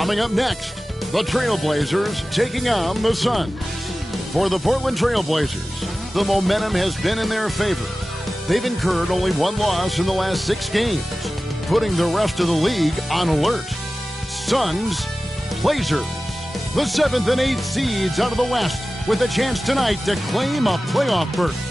Coming up next, the Trailblazers taking on the Suns. For the Portland Trailblazers, the momentum has been in their favor. They've incurred only one loss in the last 6 games, putting the rest of the league on alert. Suns, Blazers, the 7th and 8th seeds out of the West, with a chance tonight to claim a playoff berth.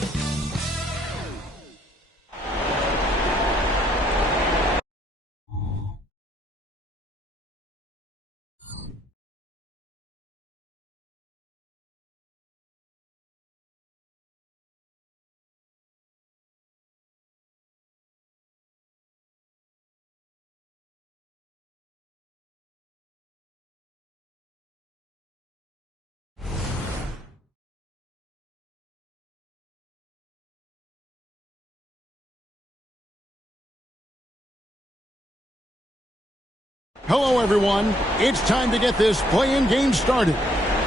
Hello, everyone. It's time to get this play-in game started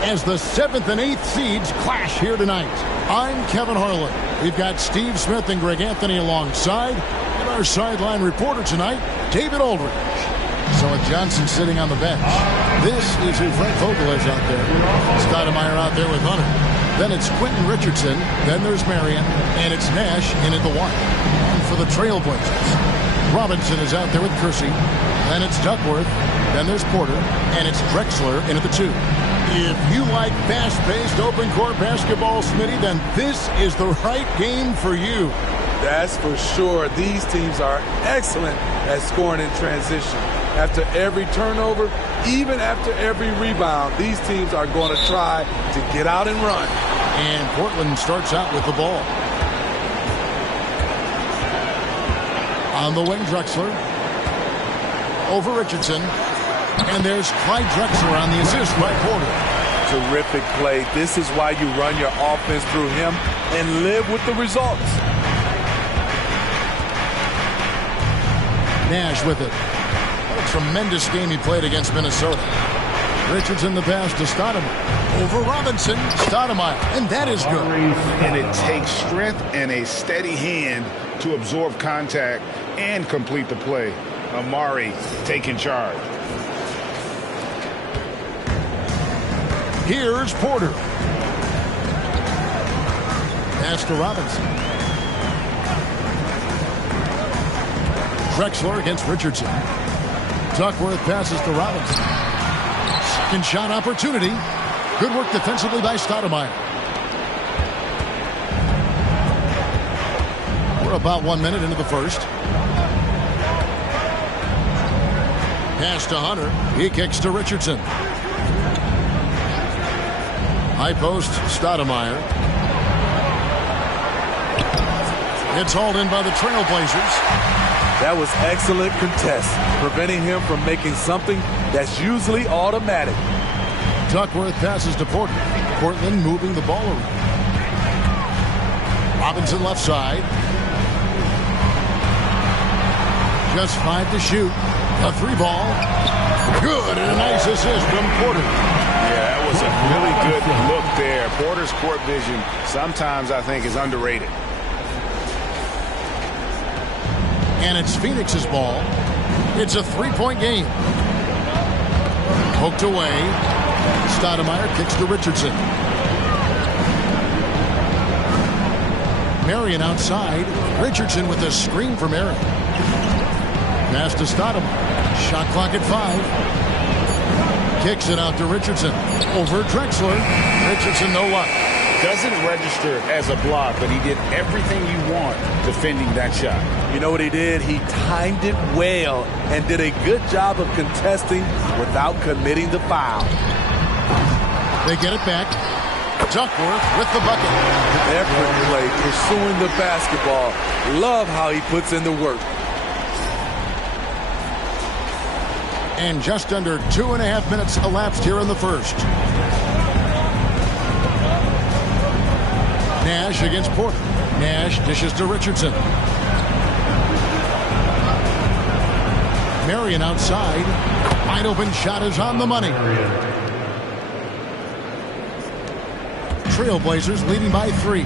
as the 7th and 8th seeds clash here tonight. I'm Kevin Harlan. We've got Steve Smith and Greg Anthony alongside, and our sideline reporter tonight, David Aldridge. So with Johnson sitting on the bench, this is who Frank Vogel is out there. Stoudemire out there with Hunter. Then it's Quentin Richardson. Then there's Marion, and it's Nash in at the 1. And for the Trailblazers, Robinson is out there with Kersey. Then it's Duckworth. Then there's Porter. And it's Drexler in at the 2. If you like fast-paced open-court basketball, Smitty, then this is the right game for you. That's for sure. These teams are excellent at scoring in transition. After every turnover, even after every rebound, these teams are going to try to get out and run. And Portland starts out with the ball. On the wing, Drexler. Over Richardson. And there's Clyde Drexler on the assist by Porter. Terrific play. This is why you run your offense through him and live with the results. Nash with it. What a tremendous game he played against Minnesota. Richardson the pass to Stoudemire. Over Robinson, Stoudemire, and that is good. And it takes strength and a steady hand to absorb contact and complete the play. Amari taking charge. Here's Porter. Pass to Robinson. Drexler against Richardson. Duckworth passes to Robinson. Second shot opportunity. Good work defensively by Stoudemire. We're about 1 minute into the first. Pass to Hunter. He kicks to Richardson. High post, Stoudemire. It's hauled in by the Trailblazers. That was excellent contest, preventing him from making something that's usually automatic. Duckworth passes to Porter. Portland moving the ball around. Robinson left side. Just 5 to shoot. A 3-ball. Good, and a nice assist from Porter. Yeah, that was a really good look there. Porter's court vision sometimes, I think, is underrated. And it's Phoenix's ball. It's a 3-point game. Poked away. Stoudemire kicks to Richardson. Marion outside. Richardson with a screen from Marion. Pass to Stoudemire. Shot clock at 5. Kicks it out to Richardson. Over Drexler. Richardson, no luck. Doesn't register as a block, but he did everything you want defending that shot. You know what he did? He timed it well and did a good job of contesting without committing the foul. They get it back. Duckworth with the bucket. Effort play, pursuing the basketball. Love how he puts in the work. And just under 2.5 minutes elapsed here in the first. Nash against Porter. Nash dishes to Richardson. Marion outside. Wide open shot is on the money. Trailblazers leading by 3.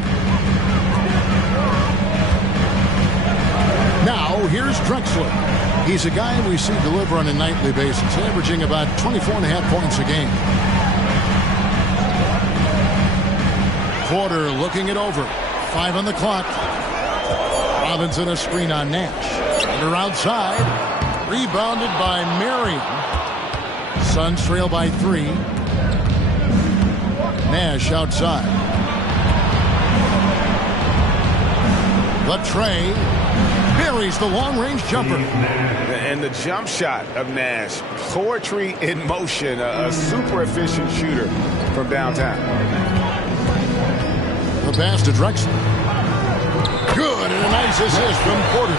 Now here's Drexler. He's a guy we see deliver on a nightly basis, averaging about 24.5 points a game. Porter looking it over. 5 on the clock. Robinson a screen on Nash. Porter outside. Rebounded by Marion. Suns trail by 3. Nash outside. The tray buries the long-range jumper. And the jump shot of Nash. Poetry in motion. A super efficient shooter from downtown. The pass to Drexler. Good, and a nice assist from Porter.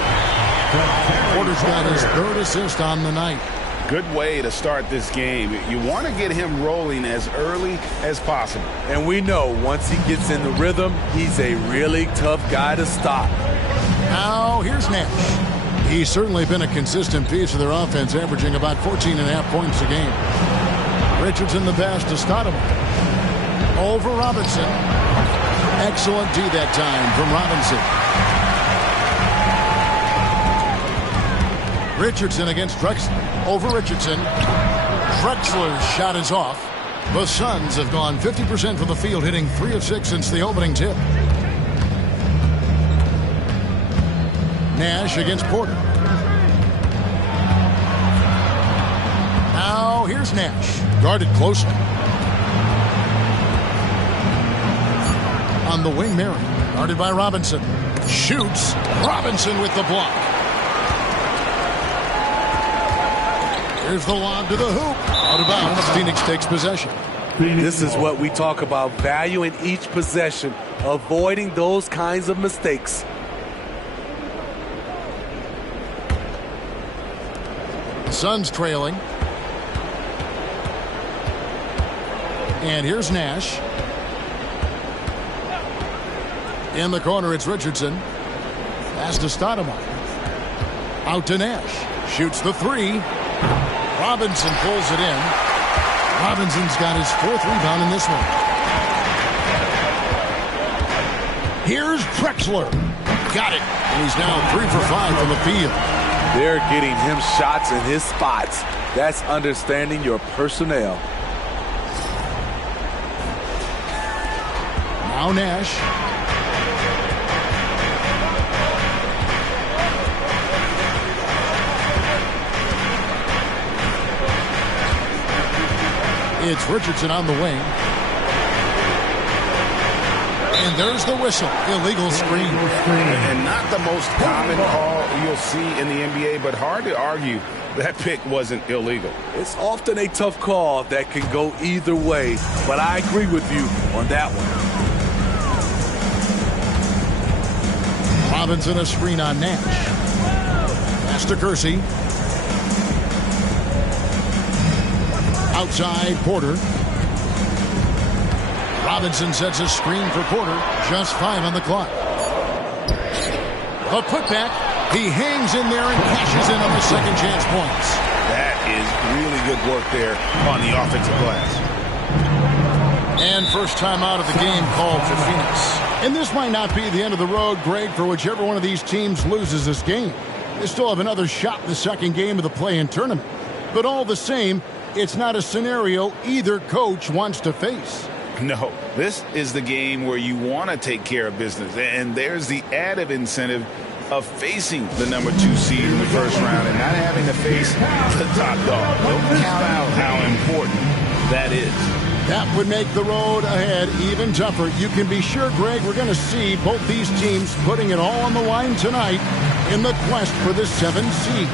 Porter's got his 3rd assist on the night. Good way to start this game. You want to get him rolling as early as possible. And we know once he gets in the rhythm, he's a really tough guy to stop. Now, here's Nash. He's certainly been a consistent piece of their offense, averaging about 14.5 points a game. Richardson the pass to Stoudemire. Over Robinson. Excellent D that time from Robinson. Richardson against Drexler. Over Richardson. Drexler's shot is off. The Suns have gone 50% from the field, hitting 3 of 6 since the opening tip. Nash against Porter. Now here's Nash. Guarded closely. On the wing, Marion. Guarded by Robinson. Shoots. Robinson with the block. Here's the lob to the hoop. Out of bounds. Phoenix takes possession. This is what we talk about, valuing each possession, avoiding those kinds of mistakes. Suns trailing. And here's Nash. In the corner, it's Richardson. Pass to Stoudemire. Out to Nash. Shoots the 3. Robinson pulls it in. Robinson's got his 4th rebound in this one. Here's Drexler. Got it. And he's now 3 for 5 from the field. They're getting him shots in his spots. That's understanding your personnel. Now Nash. It's Richardson on the wing. And there's the whistle. Illegal screen. And not the most common call you'll see in the NBA, but hard to argue that pick wasn't illegal. It's often a tough call that can go either way, but I agree with you on that one. Robinson a screen on Nash. Pass to Kersey. Outside, Porter. Robinson sets a screen for Porter. Just 5 on the clock. A putback. He hangs in there and cashes in on the second chance points. That is really good work there on the offensive glass. And first time out of the game called for Phoenix. And this might not be the end of the road, Greg, for whichever one of these teams loses this game. They still have another shot in the second game of the play-in tournament. But all the same, it's not a scenario either coach wants to face. No, this is the game where you want to take care of business. And there's the added incentive of facing the number 2 seed in the first round and not having to face the top dog. Don't count out how important that is. That would make the road ahead even tougher. You can be sure, Greg, we're going to see both these teams putting it all on the line tonight in the quest for the 7th seed.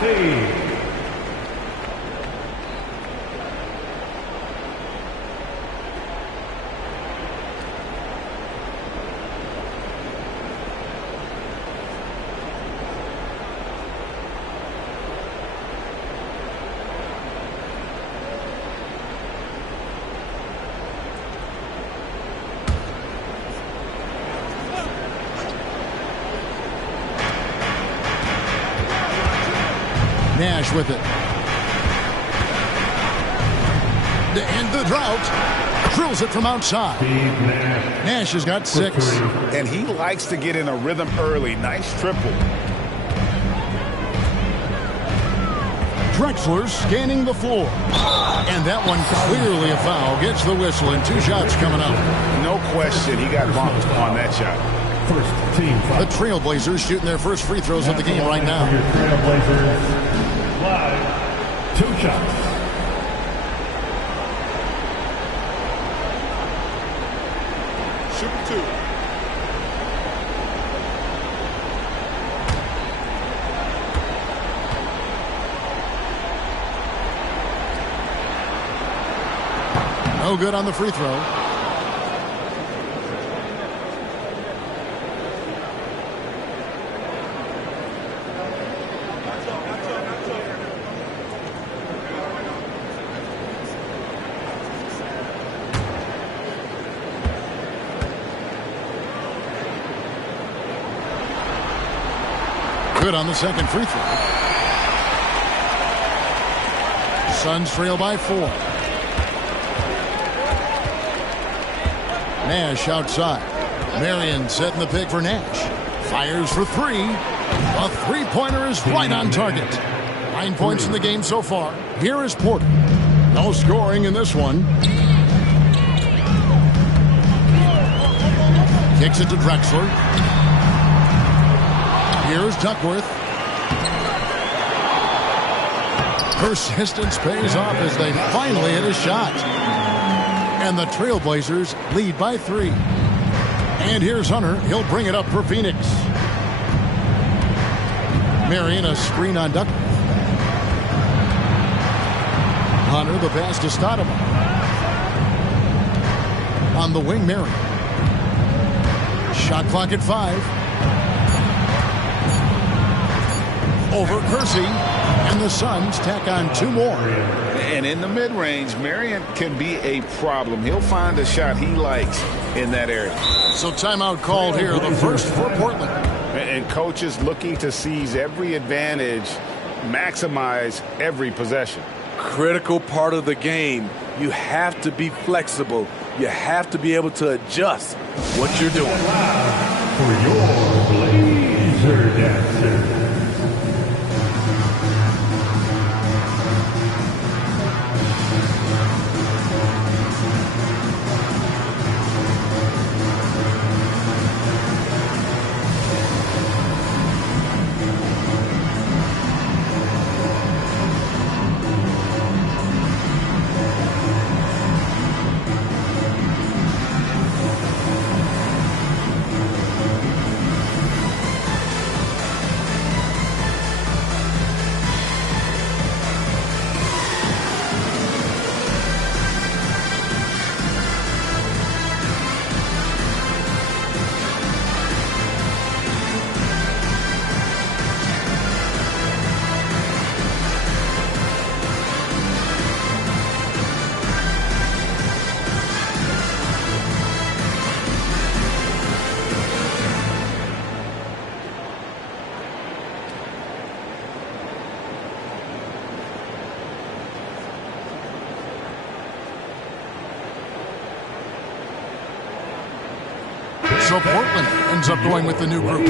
team. Nash with it. To end the drought. Drills it from outside. Nash has got 6. And he likes to get in a rhythm early. Nice triple. Drexler scanning the floor. And that one clearly a foul. Gets the whistle and 2 shots coming out. No question, he got bumped on that shot. First team foul. The Trailblazers shooting their first free throws of the game right now. Your Trailblazers live 2 shots. Shoot 2. No good on the free throw. Good on the second free throw. Suns trail by 4. Nash outside. Marion setting the pick for Nash. Fires for 3. A three-pointer is right on target. 9 points in the game so far. Here is Porter. No scoring in this one. Kicks it to Drexler. Here's Duckworth. Persistence pays off as they finally hit a shot. And the Trailblazers lead by 3. And here's Hunter. He'll bring it up for Phoenix. Marion a screen on Duckworth. Hunter the pass to Stoudemire. On the wing, Marion. Shot clock at 5. Over Kersey, and the Suns tack on 2 more. And in the mid-range, Marion can be a problem. He'll find a shot he likes in that area. So timeout called here, the first for Portland. And coaches looking to seize every advantage, maximize every possession. Critical part of the game. You have to be flexible. You have to be able to adjust what you're doing. For your Blazer Dancer. So Portland ends up going with the new group.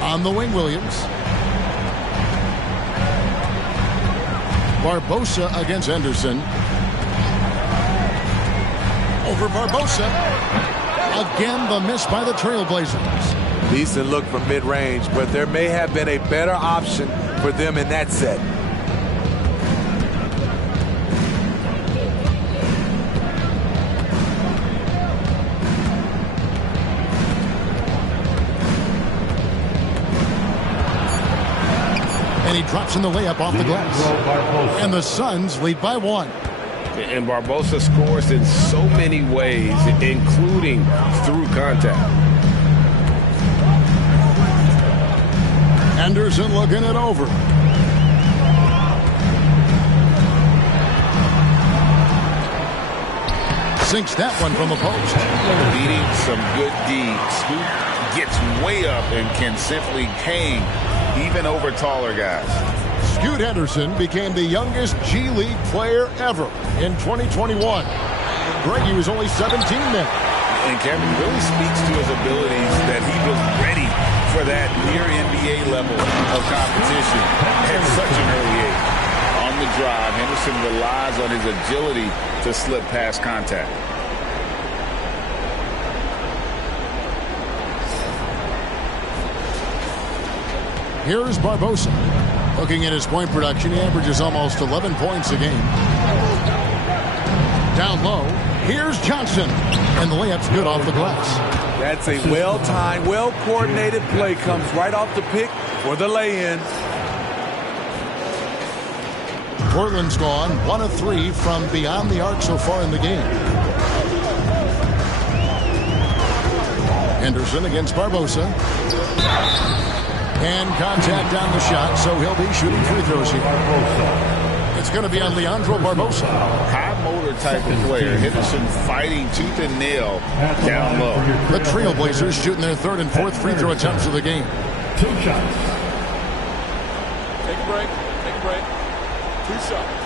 On the wing, Williams. Barbosa against Henderson. Over Barbosa. Again, the miss by the Trailblazers. Decent look from mid-range, but there may have been a better option for them in that set. And he drops in the layup off the glass. And the Suns lead by 1. And Barbosa scores in so many ways, including through contact. Henderson looking it over. Sinks that one from the post. Needing some good D. Scoot gets way up and can simply hang even over taller guys. Scoot Henderson became the youngest G League player ever in 2021. Greg, he was only 17 then. And Kevin really speaks to his abilities that he was ready for that near NBA level of competition at such an early age. On the drive, Henderson relies on his agility to slip past contact. Here's Barbosa. Looking at his point production, he averages almost 11 points a game. Down low, here's Johnson. And the layup's good off the glass. That's a well-timed, well-coordinated play. Comes right off the pick for the lay-in. Portland's gone 1 of 3 from beyond the arc so far in the game. Henderson against Barbosa. And contact on the shot, so he'll be shooting free throws here. It's going to be on Leandro Barbosa. High motor type of player. Henderson fighting tooth and nail down low. The Trailblazers shooting their 3rd and 4th free throw attempts of the game. 2 shots. Take a break. Take a break. 2 shots.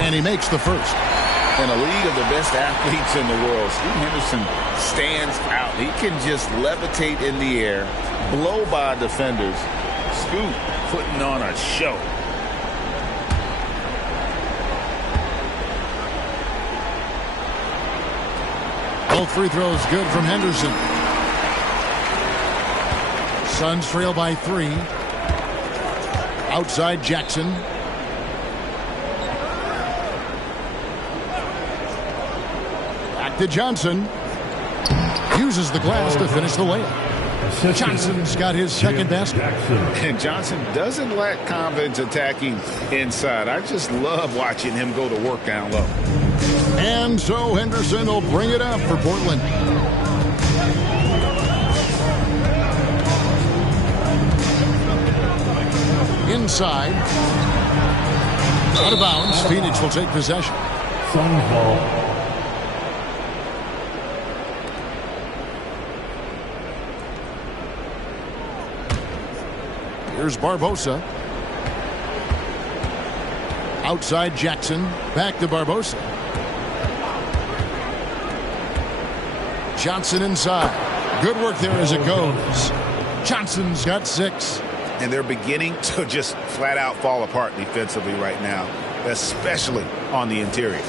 And he makes the first. In a league of the best athletes in the world, Scoot Henderson stands out. He can just levitate in the air, blow by defenders. Scoot putting on a show. Both free throws good from Henderson. Suns trail by 3. Outside Jackson. To Johnson. Uses the glass to finish the layup. Johnson's got his second basket. And Johnson doesn't lack confidence attacking inside. I just love watching him go to work down low. And so Henderson will bring it up for Portland. Inside. Out of bounds. Phoenix will take possession. Suns ball. Here's Barbosa. Outside Jackson. Back to Barbosa. Johnson inside. Good work there as it goes. Johnson's got 6. And they're beginning to just flat out fall apart defensively right now, especially on the interior.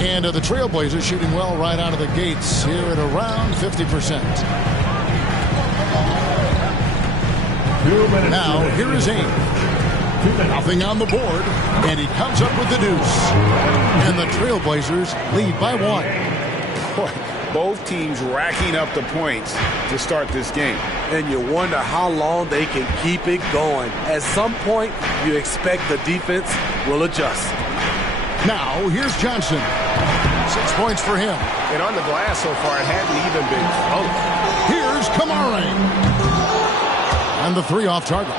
And the Trailblazers shooting well right out of the gates here at around 50%. Now, here is Ainge. Nothing on the board, and he comes up with the deuce. And the Trailblazers lead by 1. Both teams racking up the points to start this game. And you wonder how long they can keep it going. At some point, you expect the defense will adjust. Now, here's Johnson. 6 points for him. And on the glass so far, it hadn't even been close. Here's Kamara. And the 3 off target.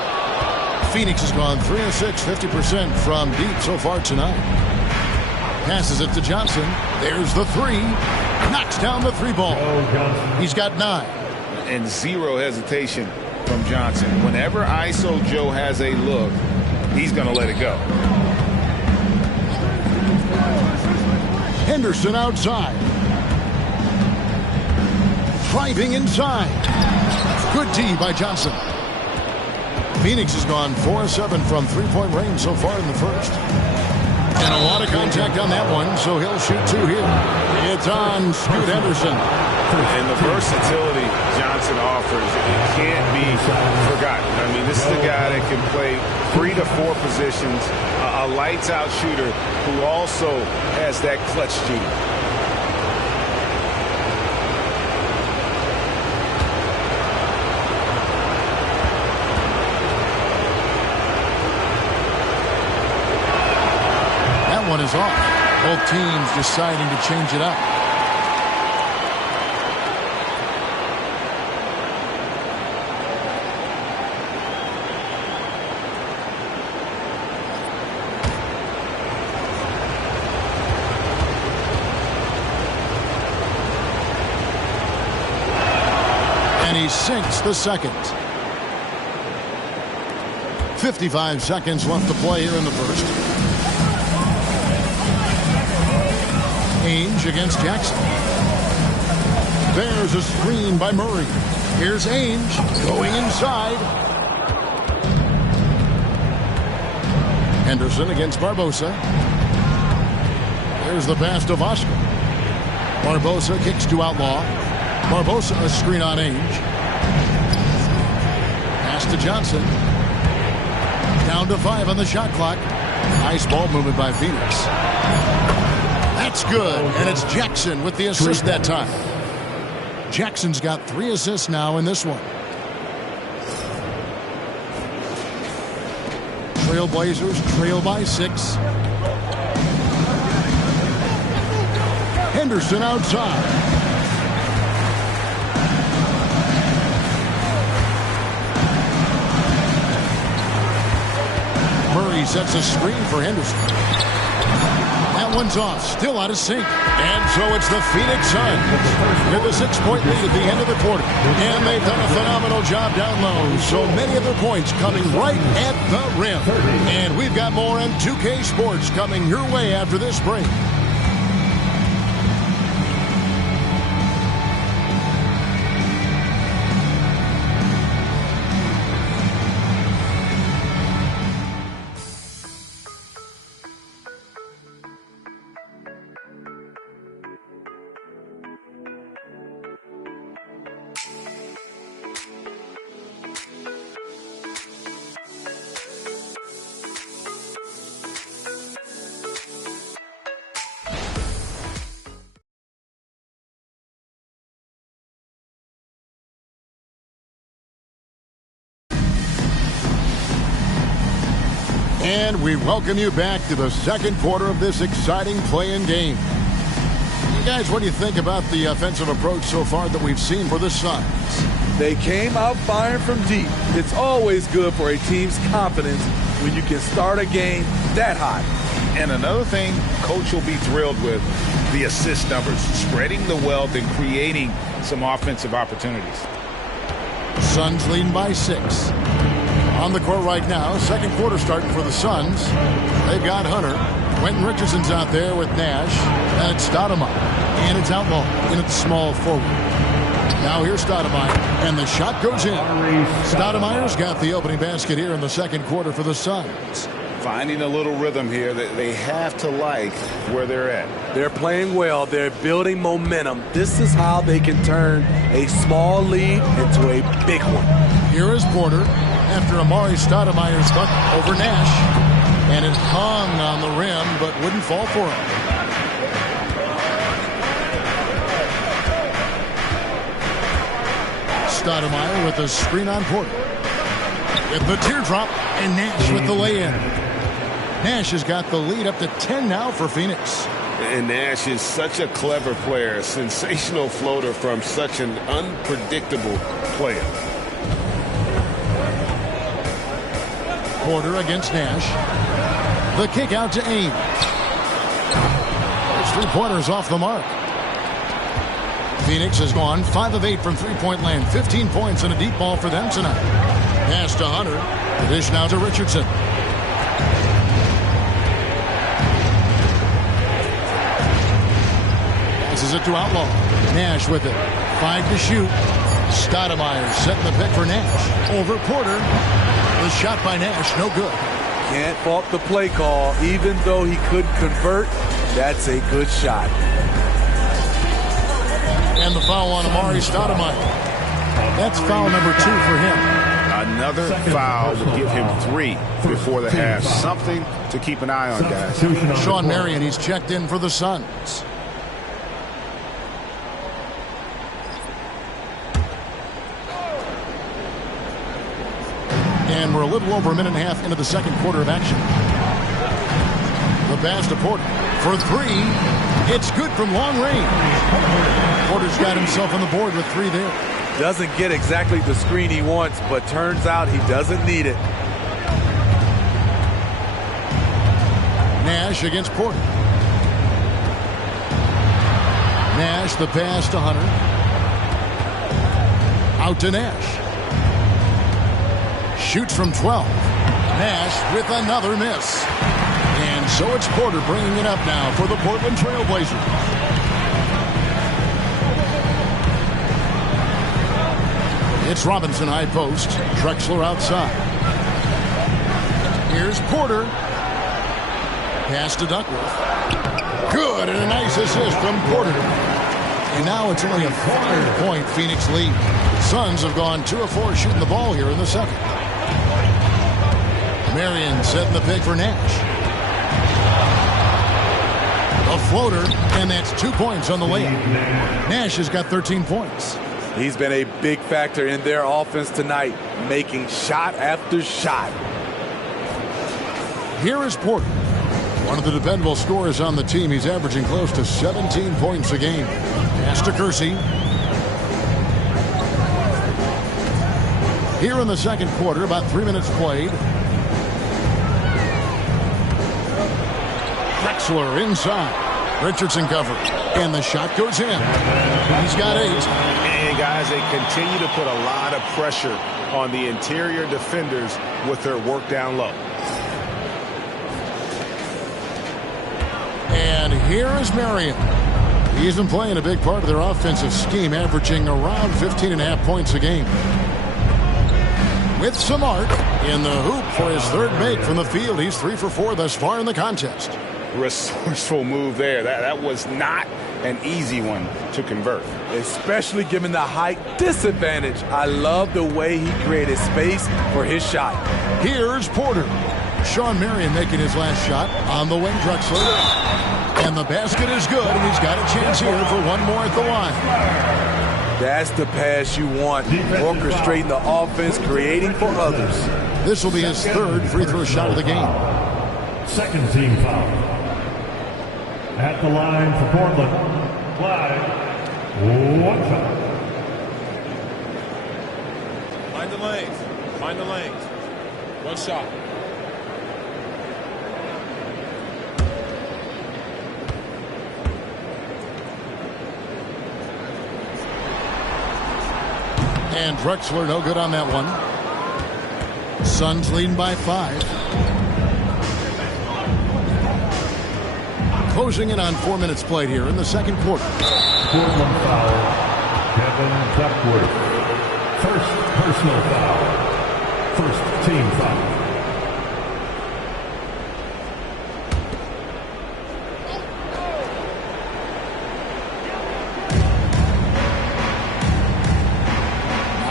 Phoenix has gone 3 of 6, 50% from deep so far tonight. Passes it to Johnson. There's the 3. Knocks down the 3 ball. He's got 9. And 0 hesitation from Johnson. Whenever ISO Joe has a look, he's going to let it go. Henderson outside. Driving inside. Good D by Johnson. Phoenix has gone 4-7 from three-point range so far in the first. And a lot of contact on that one, so he'll shoot two here. It's on Scoot Henderson. And the versatility Johnson offers, it can't be forgotten. I mean, this is a guy that can play 3 to 4 positions, a lights-out shooter who also has that clutch gene. One is off. Both teams deciding to change it up. And he sinks the second. 55 seconds left to play here in the first. Ainge against Jackson. There's a screen by Murray. Here's Ainge going inside. Henderson against Barbosa. There's the pass to Vasco. Barbosa kicks to Outlaw. Barbosa a screen on Ainge. Pass to Johnson. Down to 5 on the shot clock. Nice ball movement by Phoenix. That's good, and it's Jackson with the assist that time. Jackson's got 3 assists now in this one. Trailblazers trail by 6. Henderson outside. Murray sets a screen for Henderson. That one's off, still out of sync. And so it's the Phoenix Suns with a 6-point lead at the end of the quarter. And they've done a phenomenal job down low. So many of their points coming right at the rim. And we've got more on 2K Sports coming your way after this break. And we welcome you back to the second quarter of this exciting play-in game. You guys, what do you think about the offensive approach so far that we've seen for the Suns? They came out firing from deep. It's always good for a team's confidence when you can start a game that hot. And another thing Coach will be thrilled with, the assist numbers, spreading the wealth and creating some offensive opportunities. Suns leading by 6. On the court right now, second quarter starting for the Suns. They've got Hunter. Quentin Richardson's out there with Nash. And it's Stoudemire. And it's Outlaw in at the small forward. Now here's Stoudemire. And the shot goes in. Stoudemire's got the opening basket here in the second quarter for the Suns. Finding a little rhythm here that they have to like where they're at. They're playing well. They're building momentum. This is how they can turn a small lead into a big one. Here is Porter after Amari Stoudemire's bucket over Nash. And it hung on the rim but wouldn't fall for him. Stoudemire with a screen on Porter. With the teardrop and Nash with the lay-in. Nash has got the lead up to 10 now for Phoenix. And Nash is such a clever player, a sensational floater from such an unpredictable player. Porter against Nash. The kick out to Ainge. His three-pointers off the mark. Phoenix has gone 5 of 8 from three-point land. 15 points and a deep ball for them tonight. Pass to Hunter. The dish now to Richardson. Passes it to Outlaw. Nash with it. 5 to shoot. Stoudemire setting the pick for Nash. Over Porter. The shot by Nash, no good. Can't fault the play call. Even though he couldn't convert, that's a good shot. And the foul on Amari Stoudemire. That's foul number 2 for him. Another foul would give him 3 before the half. Something to keep an eye on, guys. Shawn Marion, he's checked in for the Suns. And we're a little over a minute and a half into the second quarter of action. The pass to Porter for 3. It's good from long range. Porter's got himself on the board with 3 there. Doesn't get exactly the screen he wants, but turns out he doesn't need it. Nash against Porter. Nash, the pass to Hunter. Out to Nash. Shoots from 12. Nash with another miss. And so it's Porter bringing it up now for the Portland Trail Blazers. It's Robinson high post. Drexler outside. Here's Porter. Pass to Duckworth. Good, and a nice assist from Porter. And now it's only a 5-point Phoenix lead. Suns have gone 2 of 4 shooting the ball here in the second. Marion setting the pick for Nash. A floater, and that's 2 points on the layup. Nash has got 13 points. He's been a big factor in their offense tonight, making shot after shot. Here is Porter. One of the dependable scorers on the team. He's averaging close to 17 points a game. Pass to Kersey. Here in the second quarter, about 3 minutes played. Drexler inside. Richardson covered. And the shot goes in. He's got 8. And guys, they continue to put a lot of pressure on the interior defenders with their work down low. And here is Marion. He's been playing a big part of their offensive scheme, averaging around 15.5 points a game. With some arc in the hoop for his third make from the field. He's 3 for 4 thus far in the contest. Resourceful move there. That was not an easy one to convert. Especially given the height disadvantage. I love the way he created space for his shot. Here's Porter. Shawn Marion making his last shot on the wing. Drexler. And the basket is good, and he's got a chance here for one more at the line. That's the pass you want. Orchestrating the offense, creating for others. This will be his third free throw shot of the game. Second team foul. At the line for Portland. Clyde. 1 shot. Find the lanes. Find the lanes. 1 shot. And Drexler no good on that one. Suns leading by 5. Closing in on 4 minutes played here in the second quarter. Portland foul. Kevin Duckworth. First personal foul. First team foul.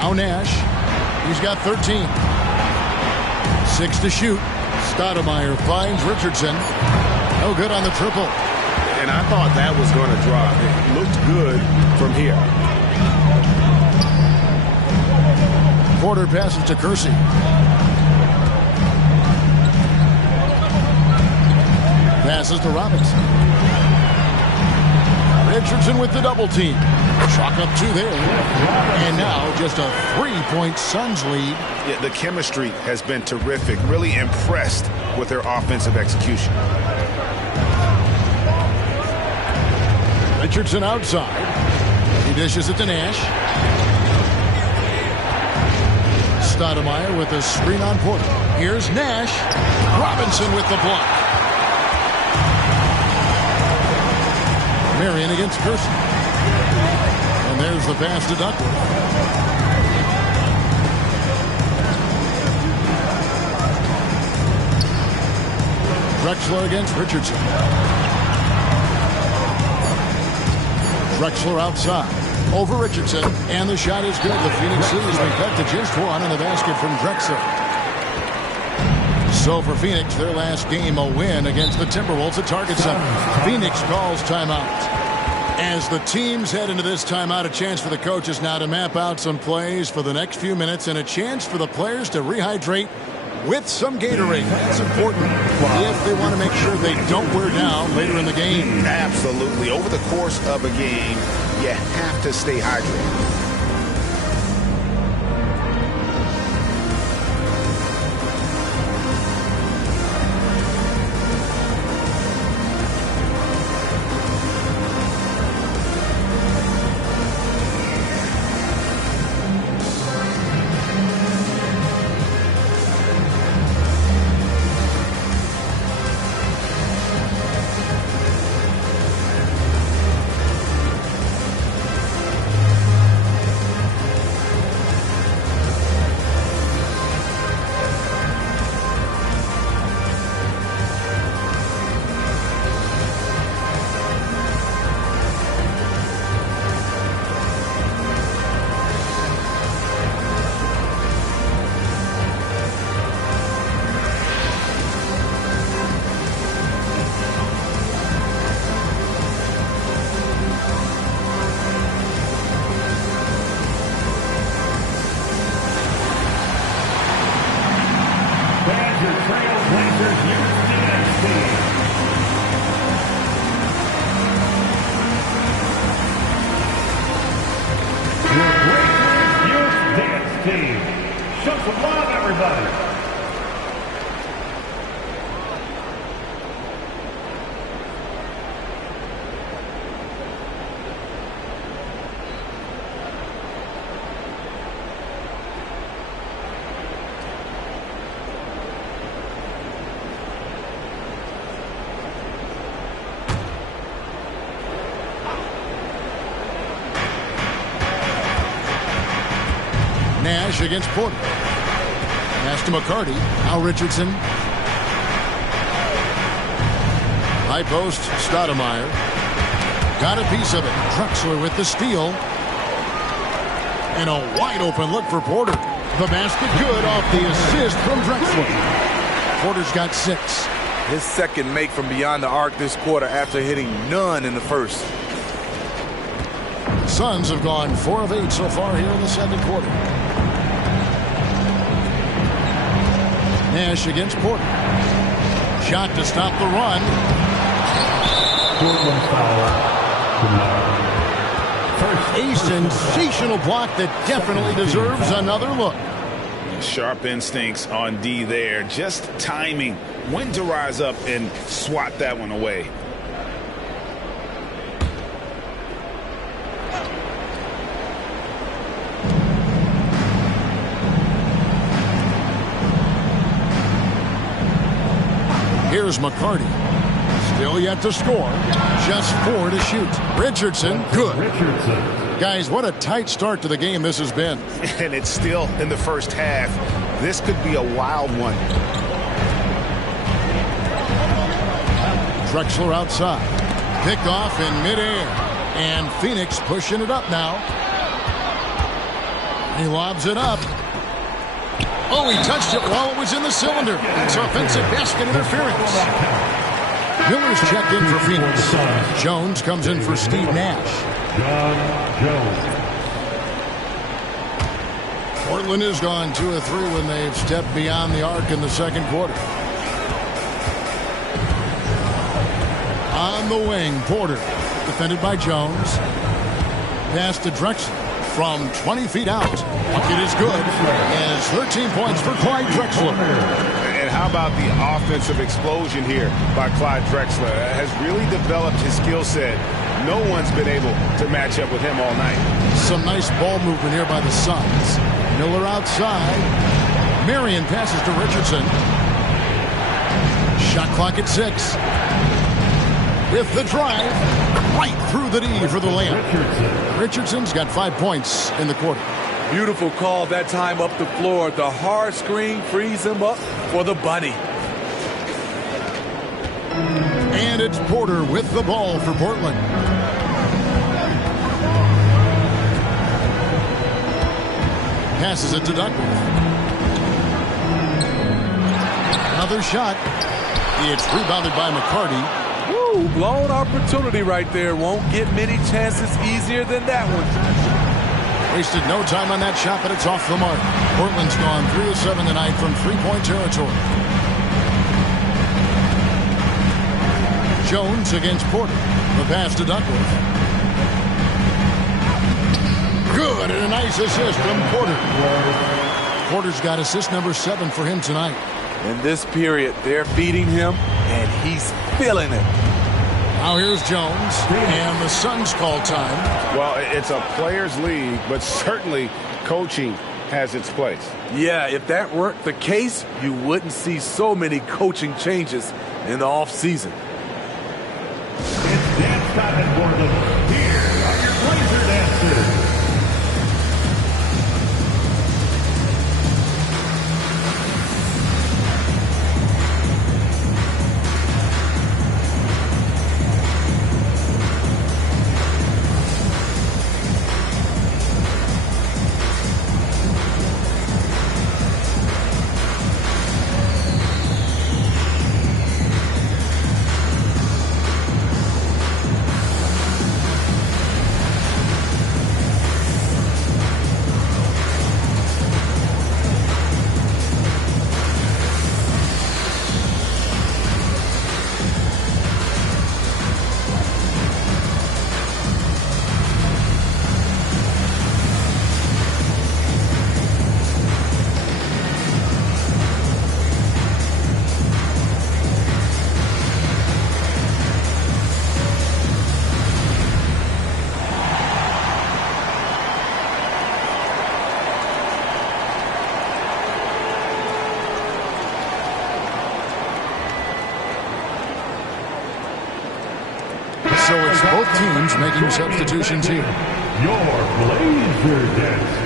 Now Nash. He's got 13. 6 to shoot. Stoudemire finds Richardson. No good on the triple. And I thought that was going to drop. It looked good from here. Porter passes to Kersey. Passes to Robinson. Richardson with the double team. Chalk up 2 there. And now just a 3-point Suns lead. Yeah, the chemistry has been terrific. Really impressed with their offensive execution. Richardson outside. He dishes it to Nash. Stoudemire with a screen on Porter. Here's Nash. Robinson with the block. Marion against Kersey. And There's the pass to Duckworth. Drexler against Richardson. Drexler outside. Over Richardson. And the shot is good. The Phoenix Suns make that to just one in the basket from Drexler. So for Phoenix, their last game, a win against the Timberwolves at Target Center. Phoenix calls timeout. As the teams head into this timeout, a chance for the coaches now to map out some plays for the next few minutes and a chance for the players to rehydrate with some Gatorade. That's important if they want to make sure they don't wear down later in the game. Absolutely. Over the course of a game, you have to stay hydrated. Show some love, everybody. Nash against Porter. Pass to McCarty. Now Richardson. High post, Stoudemire. Got a piece of it. Drexler with the steal. And a wide open look for Porter. The basket good off the assist from Drexler. Porter's got 6. His second make from beyond the arc this quarter after hitting none in the first. Suns have gone 4 of 8 so far here in the second quarter. Nash against Porter. Shot to stop the run. A sensational block that definitely deserves another look. Sharp instincts on D there. Just timing when to rise up and swat that one away. Here's McCarty. Still yet to score. Just 4 to shoot. Richardson, good. Guys, what a tight start to the game this has been. And it's still in the first half. This could be a wild one. Drexler outside. Picked off in midair. And Phoenix pushing it up now. He lobs it up. Oh, he touched it while it was in the cylinder. It's offensive basket interference. Miller's checked in for Phoenix. Jones comes in for Steve Nash. Portland has gone 2 of 3 when they've stepped beyond the arc in the second quarter. On the wing, Porter. Defended by Jones. Pass to Drexler. From 20 feet out. Bucket is good. And it's 13 points for Clyde Drexler. And how about the offensive explosion here by Clyde Drexler? Has really developed his skill set. No one's been able to match up with him all night. Some nice ball movement here by the Suns. Miller outside. Marion passes to Richardson. Shot clock at 6. With the drive. right through the knee for the layup. Richardson's got 5 points in the quarter. Beautiful call that time up the floor. The hard screen frees him up for the bunny. And it's Porter with the ball for Portland. Passes it to Duckworth. Another shot. It's rebounded by McCarty. Woo, blown opportunity right there. Won't get many chances easier than that one. Wasted no time on that shot, but it's off the mark. Portland's gone 3 of 7 tonight from three-point territory. Jones against Porter. The pass to Duckworth. Good, and a nice assist from Porter. Porter's got assist number 7 for him tonight. In this period, they're feeding him, and he's feeling it. Now here's Jones, and the Suns call time. Well, it's a players' league, but certainly coaching has its place. Yeah, if that weren't the case, you wouldn't see so many coaching changes in the offseason. It's dance time in Portland. Here are your Blazer dancers. So it's both teams making substitutions here. Your Blazer dancers.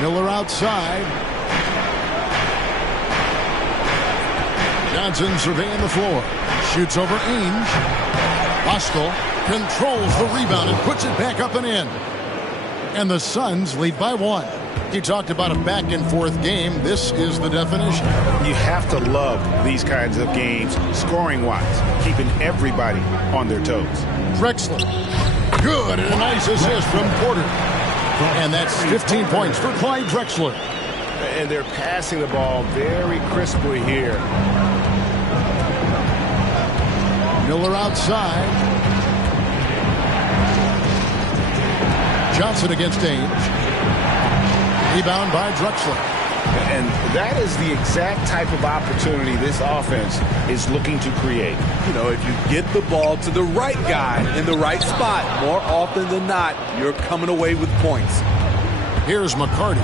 Miller outside. Johnson surveying the floor. Shoots over Ainge. Hostel controls the rebound and puts it back up and in. And the Suns lead by 1. You talked about a back-and-forth game. This is the definition. You have to love these kinds of games, scoring-wise, keeping everybody on their toes. Drexler. Good, and a nice assist from Porter. And that's 15 points for Clyde Drexler. And they're passing the ball very crisply here. Miller outside. Johnson against Ainge. Rebound by Drexler. And that is the exact type of opportunity this offense is looking to create. You know, if you get the ball to the right guy in the right spot, more often than not, you're coming away with points. Here's McCarty.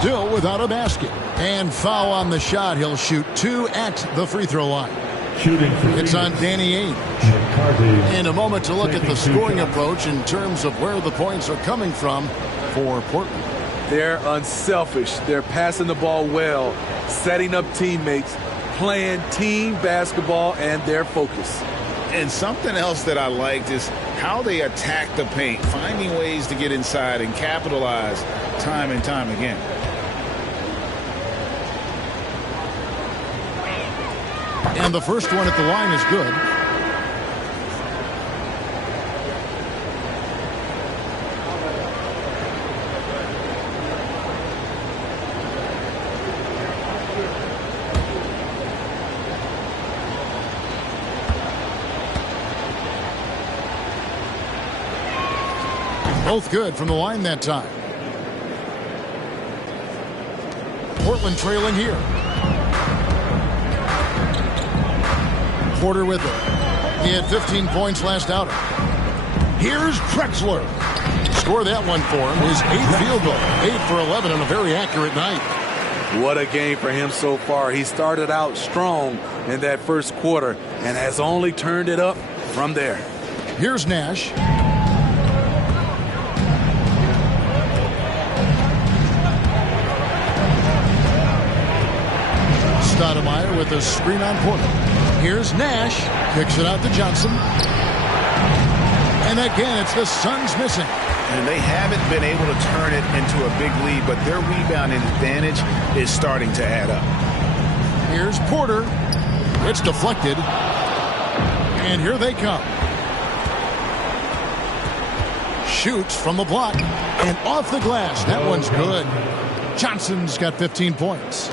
Still without a basket. And foul on the shot. He'll shoot 2 at the free throw line. Shooting for It's on Danny Ainge. McCarty. In a moment to look at the scoring approach in terms of where the points are coming from for Portland. They're unselfish. They're passing the ball well, setting up teammates, playing team basketball, and their focus. And something else that I liked is how they attack the paint, finding ways to get inside and capitalize time and time again. And the first one at the line is good. Both good from the line that time. Portland trailing here. Porter with it. He had 15 points last outing. Here's Drexler. Score that one for him. His 8th field goal. 8 for 11 on a very accurate night. What a game for him so far. He started out strong in that first quarter and has only turned it up from there. Here's Nash. Stoudemire with a screen on Porter. Here's Nash. Kicks it out to Johnson. And again, it's the Suns missing. And they haven't been able to turn it into a big lead, but their rebounding advantage is starting to add up. Here's Porter. It's deflected. And here they come. Shoots from the block. And off the glass. That one's good. Johnson's got 15 points.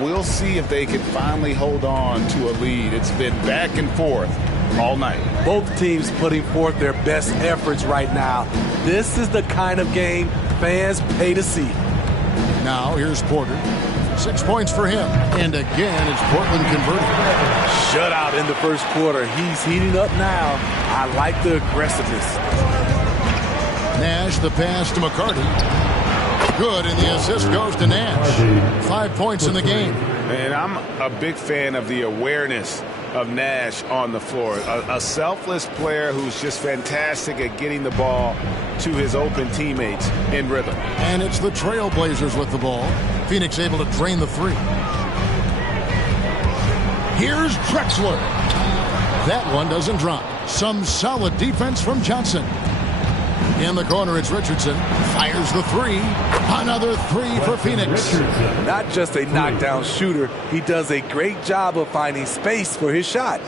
We'll see if they can finally hold on to a lead. It's been back and forth all night. Both teams putting forth their best efforts right now. This is the kind of game fans pay to see. Now here's Porter. 6 points for him. And again, it's Portland converting. Shutout in the first quarter. He's heating up now. I like the aggressiveness. Nash, the pass to McCarty. Good, and the assist goes to Nash. 5 points in the game. And I'm a big fan of the awareness of Nash on the floor. A selfless player who's just fantastic at getting the ball to his open teammates in rhythm. And it's the Trailblazers with the ball. Phoenix able to drain the three. Here's Drexler. That one doesn't drop. Some solid defense from Johnson. In the corner, it's Richardson. Fires the three. Another three for Phoenix. Not just a knockdown shooter, he does a great job of finding space for his shot.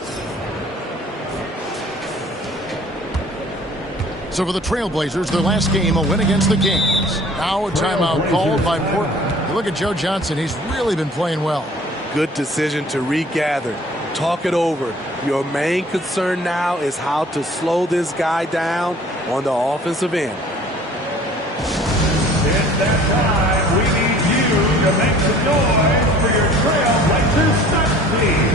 So for the Trailblazers, their last game, a win against the Kings. Now a timeout called by Portland. You look at Joe Johnson. He's really been playing well. Good decision to regather. Talk it over. Your main concern now is how to slow this guy down on the offensive end. It's that time. We need you to make some noise for your Trailblazers start team.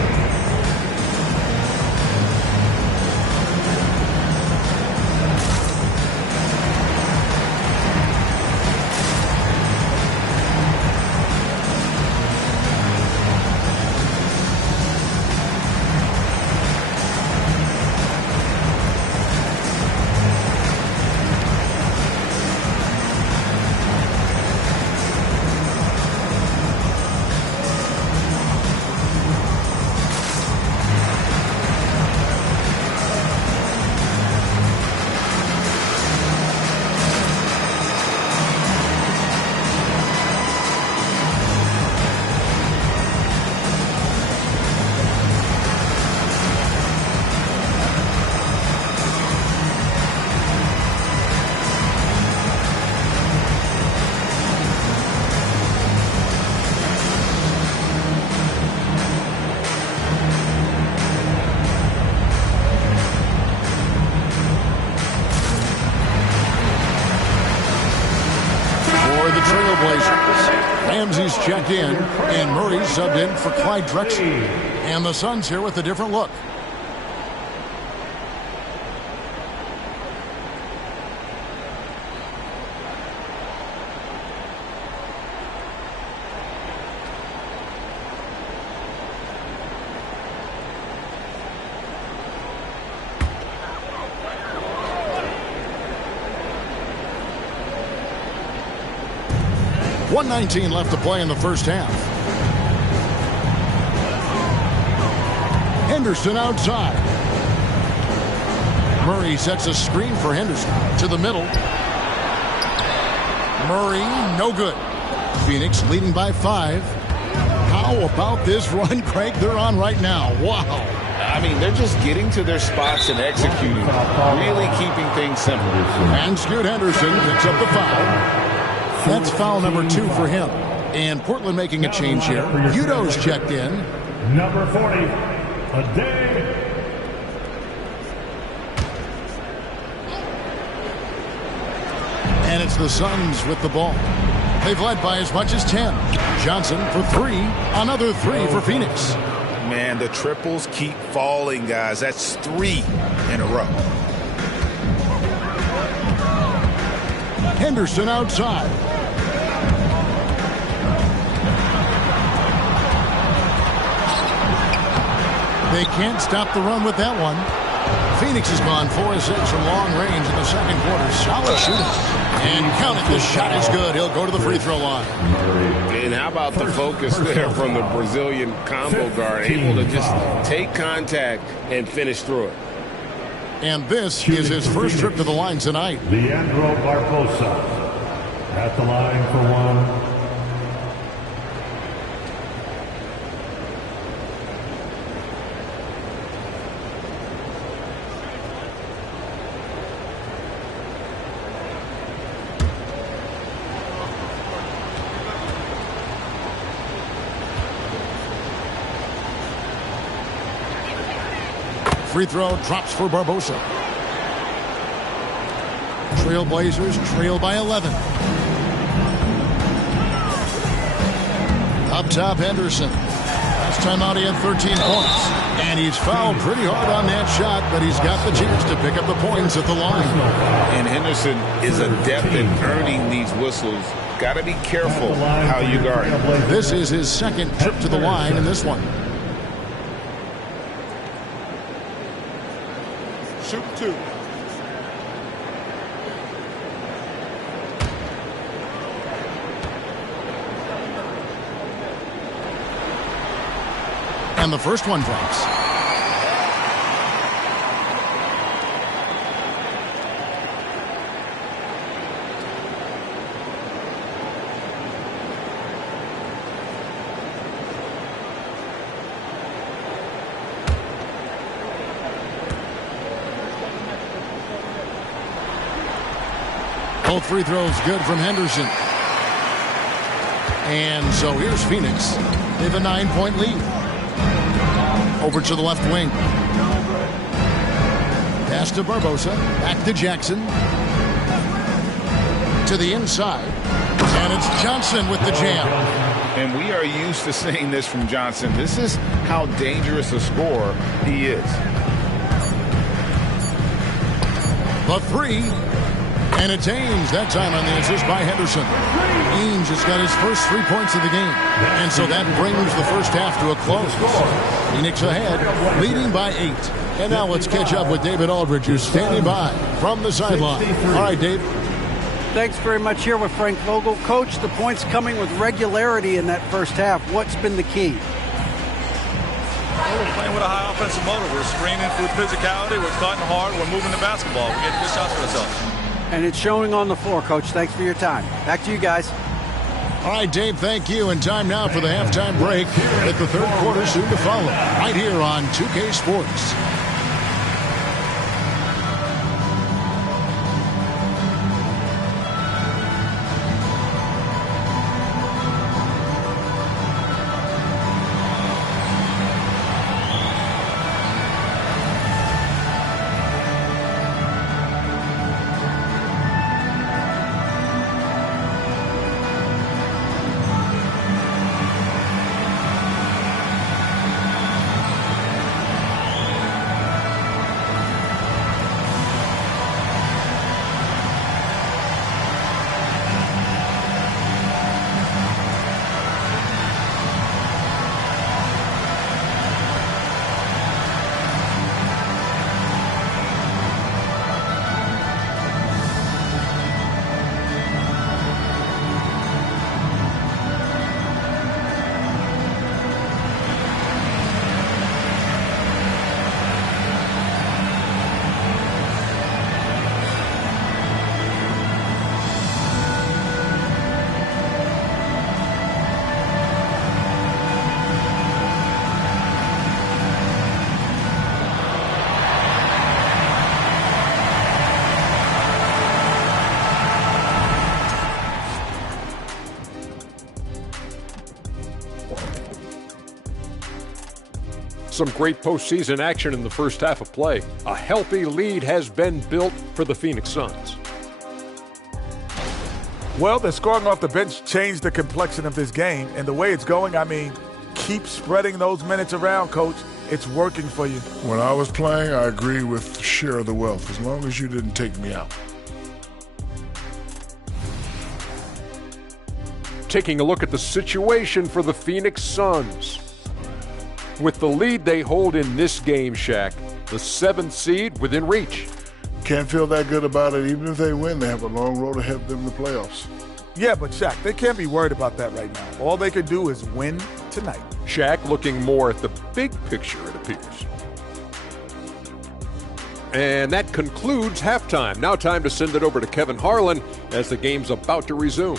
Ramsey's checked in, and Murray subbed in for Clyde Drexler. And the Suns here with a different look. .119 left to play in the first half. Henderson outside. Murray sets a screen for Henderson. To the middle. Murray, no good. Phoenix leading by 5. How about this run, Craig, they're on right now? Wow. I mean, they're just getting to their spots and executing. Really keeping things simple. And Scoot Henderson picks up the foul. That's foul number 2 for him. And Portland making a change here. Udo's checked in. Number 40, Ade. the Suns with the ball. They've led by as much as 10. Johnson for 3. Another 3 for Phoenix. Man, the triples keep falling, guys. That's 3 in a row. Henderson outside. They can't stop the run with that one. Phoenix has gone 4 of 6 from long range in the second quarter. Solid shooting. And count it, the shot is good. He'll go to the free throw line. And how about the focus there from the Brazilian combo guard, able to just take contact and finish through it. And this is his first trip to the line tonight. Leandro Barbosa at the line for 1. Free throw drops for Barbosa. Trailblazers trail by 11. Up top, Henderson. Last time out, he had 13 points. And he's fouled pretty hard on that shot, but he's got the chance to pick up the points at the line. And Henderson is adept at earning these whistles. Got to be careful how you guard him. This is his second trip to the line in this one. Shoot 2. And the first one drops. Both free throws good from Henderson. And so here's Phoenix. They have a 9-point lead. Over to the left wing. Pass to Barbosa. Back to Jackson. To the inside. And it's Johnson with the jam. And we are used to seeing this from Johnson. This is how dangerous a scorer he is. The 3. And it's Ainge that time on the assist by Henderson. Ainge has got his first 3 points of the game. And so that brings the first half to a close. Phoenix ahead, leading by 8. And now let's catch up with David Aldridge, who's standing by from the sideline. All right, Dave. Thanks very much here with Frank Vogel. Coach, the points coming with regularity in that first half. What's been the key? We're playing with a high offensive motor. We're screening through physicality. We're cutting hard. We're moving the basketball. We're getting good shots for ourselves. And it's showing on the floor, Coach. Thanks for your time. Back to you guys. All right, Dave, thank you. And time now for the halftime break. With the third quarter soon to follow. Right here on 2K Sports. Some great postseason action in the first half of play. A healthy lead has been built for the Phoenix Suns. Well, the scoring off the bench changed the complexion of this game. And the way it's going, I mean, keep spreading those minutes around, Coach. It's working for you. When I was playing, I agree with share of the wealth, as long as you didn't take me out. Taking a look at the situation for the Phoenix Suns. With the lead they hold in this game, Shaq, the 7th seed within reach. Can't feel that good about it. Even if they win, they have a long road ahead of them in the playoffs. Yeah, but Shaq, they can't be worried about that right now. All they can do is win tonight. Shaq looking more at the big picture, it appears. And that concludes halftime. Now time to send it over to Kevin Harlan as the game's about to resume.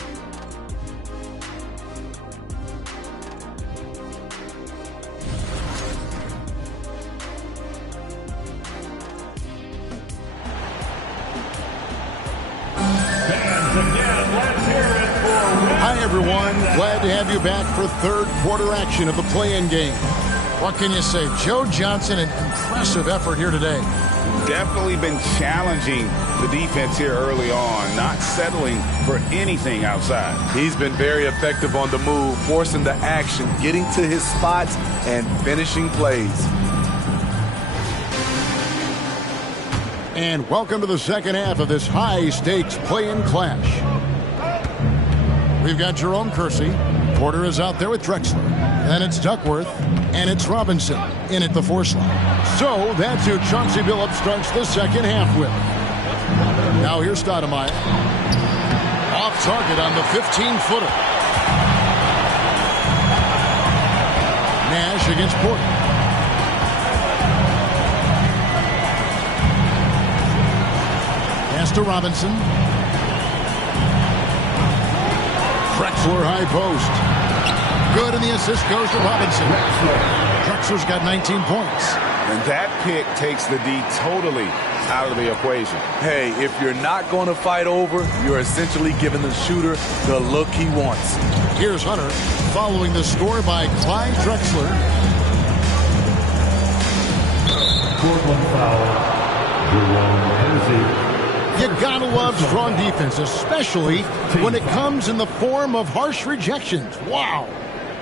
Hi, everyone. Glad to have you back for third quarter action of the play-in game. What can you say? Joe Johnson, an impressive effort here today. Definitely been challenging the defense here early on, not settling for anything outside. He's been very effective on the move, forcing the action, getting to his spots, and finishing plays. And welcome to the second half of this high-stakes play-in clash. We've got Jerome Kersey. Porter is out there with Drexler. Then it's Duckworth, and it's Robinson in at the 4 slot. So that's who Chauncey Billups starts the second half with. Now here's Stoudemire. Off target on the 15-footer. Nash against Porter. Pass to Robinson. Drexler high post. Good, and the assist goes to Robinson. Drexler's got 19 points. And that pick takes the D totally out of the equation. Hey, if you're not going to fight over, you're essentially giving the shooter the look he wants. Here's Hunter following the score by Clyde Drexler. Portland foul. Jerome Kersey. You gotta love strong defense, especially when it comes in the form of harsh rejections. Wow.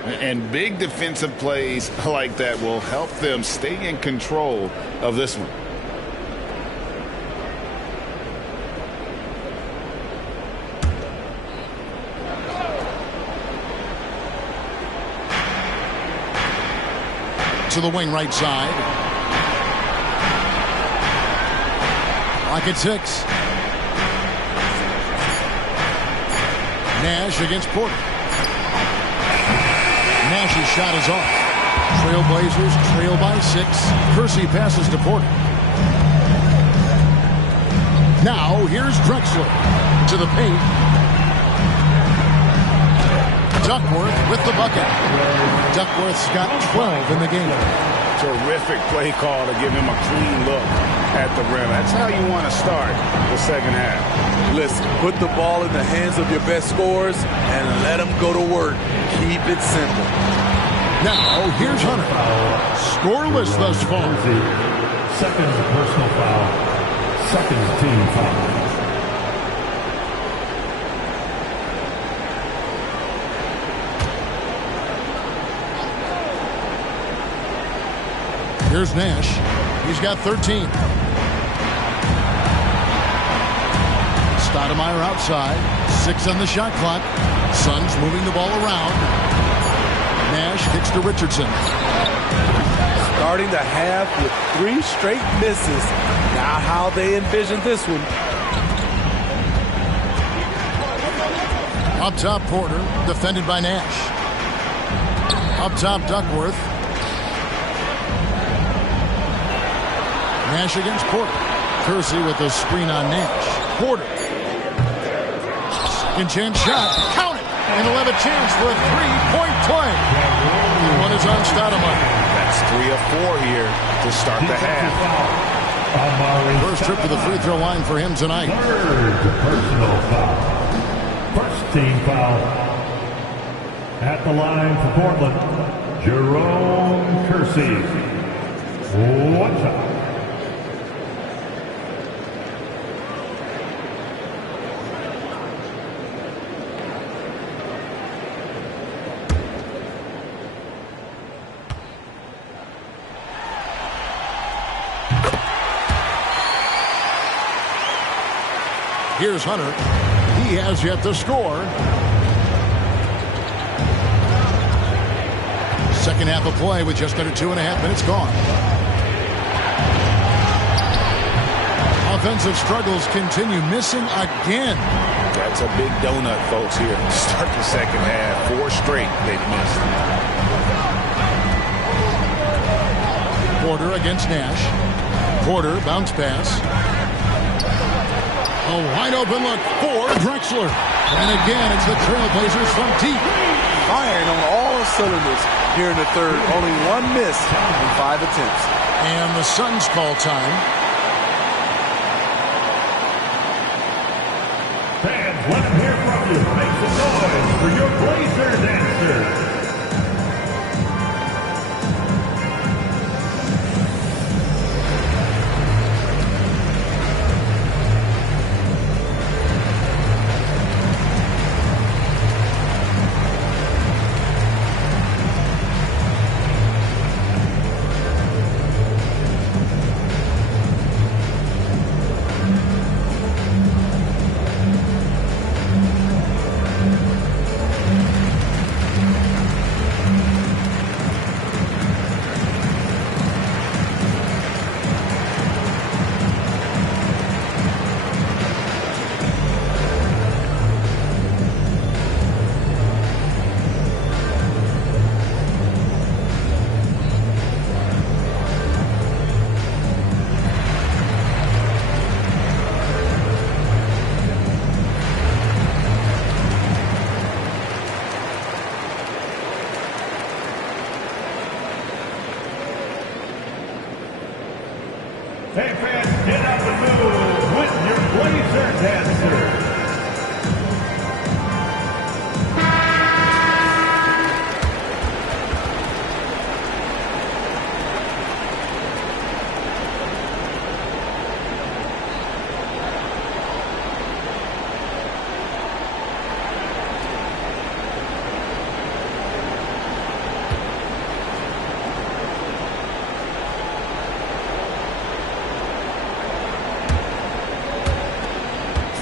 And big defensive plays like that will help them stay in control of this one. To the wing right side. Like it's 6. Nash against Porter. Nash's shot is off. Trailblazers trail by 6. Kersey passes to Porter. Now here's Drexler to the paint. Duckworth with the bucket. Duckworth's got 12 in the game. Terrific play call to give him a clean look at the rim. That's how you want to start the second half. Listen, put the ball in the hands of your best scorers and let them go to work. Keep it simple. Now, here's Hunter. Scoreless thus far. Second personal foul. Second team foul. Here's Nash. He's got 13. Stoudemire outside. 6 on the shot clock. Suns moving the ball around. Nash kicks to Richardson. Starting the half with 3 straight misses. Not how they envisioned this one. Up top, Porter. Defended by Nash. Up top, Duckworth. Nash against Porter. Kersey with a screen on Nash. Porter. Second chance shot. Count it. And he'll have a chance for a 3-point play. The one is on Stoudemire. That's 3 of 4 here to start the half. First trip to the free throw line for him tonight. Third personal foul. First team foul. At the line for Portland, Jerome Kersey. One shot. Here's Hunter. He has yet to score. Second half of play with just under 2.5 minutes gone. Offensive struggles continue, missing again. That's a big donut, folks, here. Start the second half. 4 straight they've missed. Porter against Nash. Porter, bounce pass. A wide open look for Drexler. And again, it's the Trailblazers from deep. Firing on all cylinders here in the third. Only 1 miss in 5 attempts. And the Suns call time. Fans, let them hear from you. Make some noise for your Blazers answer. Hey fans, get out the move with your Blazers answer.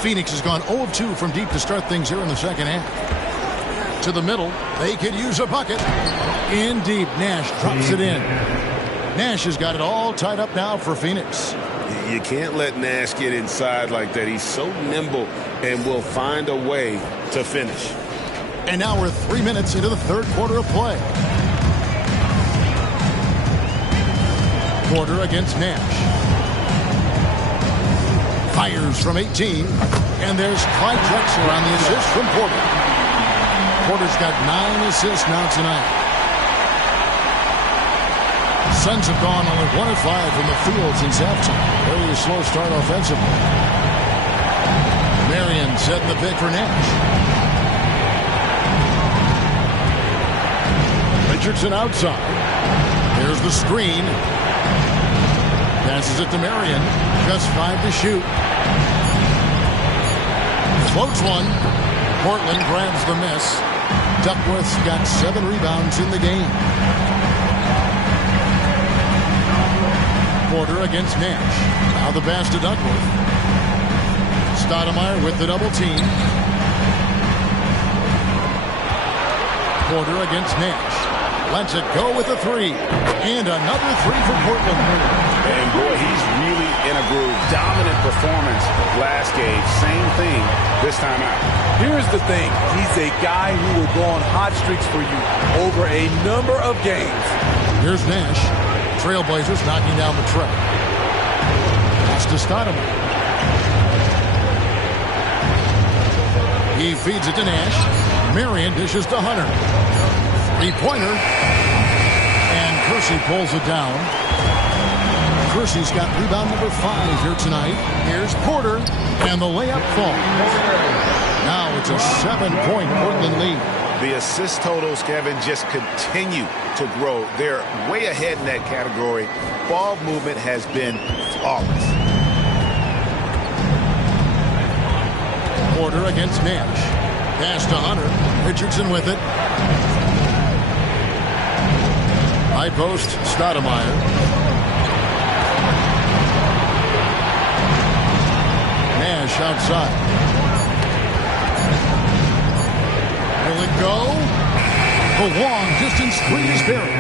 Phoenix has gone 0 of 2 from deep to start things here in the second half. To the middle. They could use a bucket. In deep. Nash drops it in. Nash has got it all tied up now for Phoenix. You can't let Nash get inside like that. He's so nimble and will find a way to finish. And now we're 3 minutes into the third quarter of play. Porter against Nash. Fires from 18, and there's Clyde Drexler on the assist from Porter. Porter's got 9 assists now tonight. Suns have gone only 1 of 5 from the field since halftime. Very slow start offensively. Marion setting the pick for Nash. Richardson outside. There's the screen. Passes it to Marion. Just 5 to shoot. Floats one. Portland grabs the miss. Duckworth's got 7 rebounds in the game. Porter against Nash. Now the pass to Duckworth. Stoudemire with the double team. Porter against Nash. Lets it go with a 3. And another 3 for Portland. And boy, he's really in a groove. Dominant performance last game. Same thing this time out. Here's the thing. He's a guy who will go on hot streaks for you over a number of games. Here's Nash. Trailblazers knocking down the tray. Pass to Stoudemire. He feeds it to Nash. Marion dishes to Hunter. 3-pointer. And Kersey pulls it down. Kersey's got rebound number 5 here tonight. Here's Porter, and the layup falls. Now it's a 7-point Portland lead. The assist totals, Kevin, just continue to grow. They're way ahead in that category. Ball movement has been flawless. Porter against Nash. Pass to Hunter. Richardson with it. High post, Stoudemire. Nash Nash outside. Will it go? The long distance three is buried.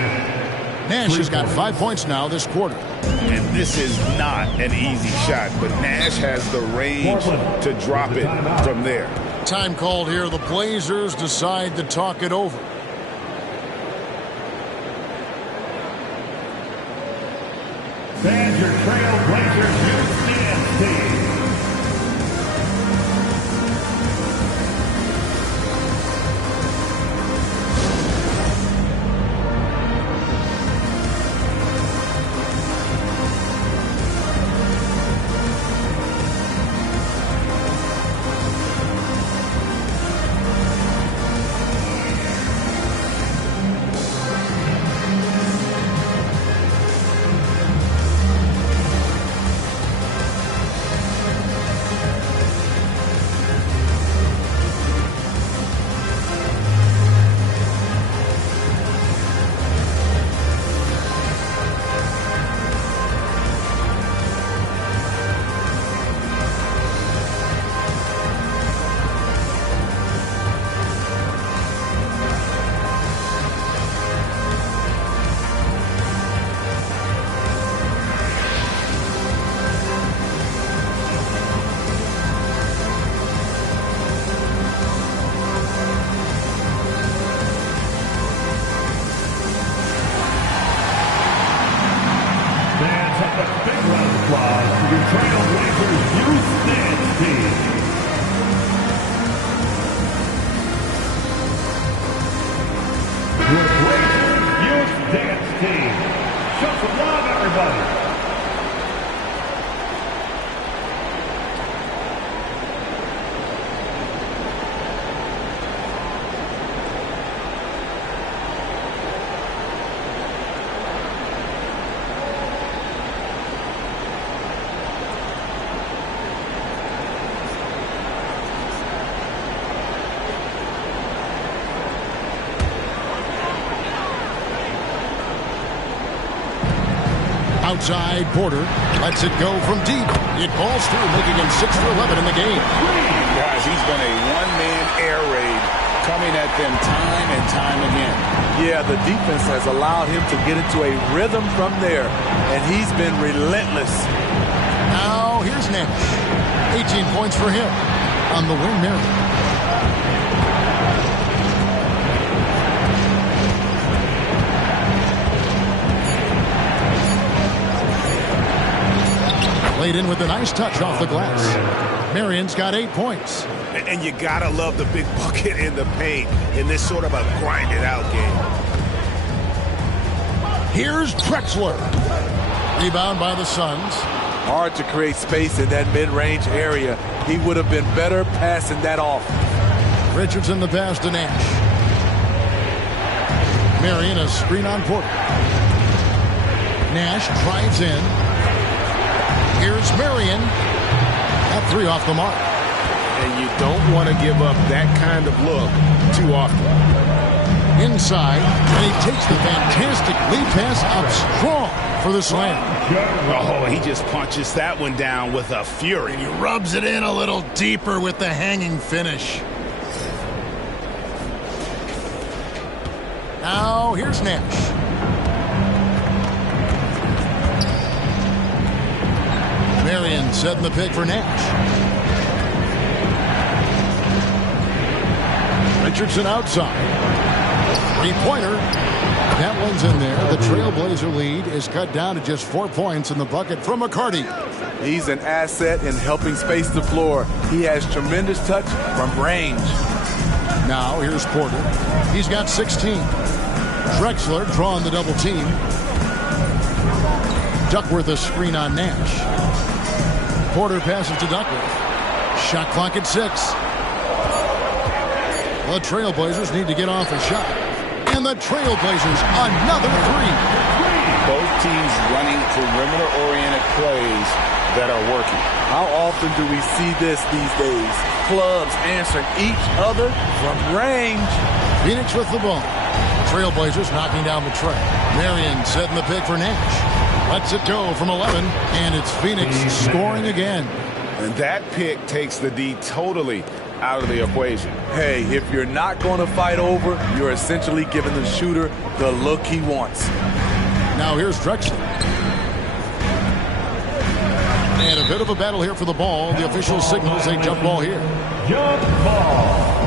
Nash has got 5 points now this quarter. And this is not an easy shot, but Nash has the range to drop it from there. Time called here. The Blazers decide to talk it over. Fans, your Trail Blazers Houston team. Outside, Porter lets it go from deep. It falls through, making him 6 for 11 in the game. Guys, he's been a one-man air raid coming at them time and time again. Yeah, the defense has allowed him to get into a rhythm from there, and he's been relentless. Now, here's Nash. 18 points for him on the win, Marion. Laid in with a nice touch off the glass. Marion's got 8 points. And you gotta love the big bucket in the paint in this sort of a grinded-out game. Here's Drexler. Rebound by the Suns. Hard to create space in that mid-range area. He would have been better passing that off. Richardson the pass to Nash. Marion a screen on Porter. Nash drives in. Here's Marion. That three off the mark. And you don't want to give up that kind of look too often. Inside, and he takes the fantastic lead pass up strong for the slam. Oh, he just punches that one down with a fury. He rubs it in a little deeper with the hanging finish. Now, here's Nash. Marion setting the pick for Nash. Richardson outside. Three-pointer. That one's in there. The Trailblazer lead is cut down to just 4 points in the bucket from McCarty. He's an asset in helping space the floor. He has tremendous touch from range. Now here's Porter. He's got 16. Drexler drawing the double team. Duckworth a screen on Nash. Porter passes to Duckworth. Shot clock at 6. The Trailblazers need to get off a shot. And the Trailblazers another three. Both teams running perimeter-oriented plays that are working. How often do we see this these days? Clubs answering each other from range. Phoenix with the ball. Trailblazers knocking down the tray. Marion setting the pick for Nash. Lets it go from 11, and it's Phoenix scoring again. And that pick takes the D totally out of the equation. Hey, if you're not going to fight over, you're essentially giving the shooter the look he wants. Now here's Drexler. And a bit of a battle here for the ball. The official signals a jump ball here. Jump ball.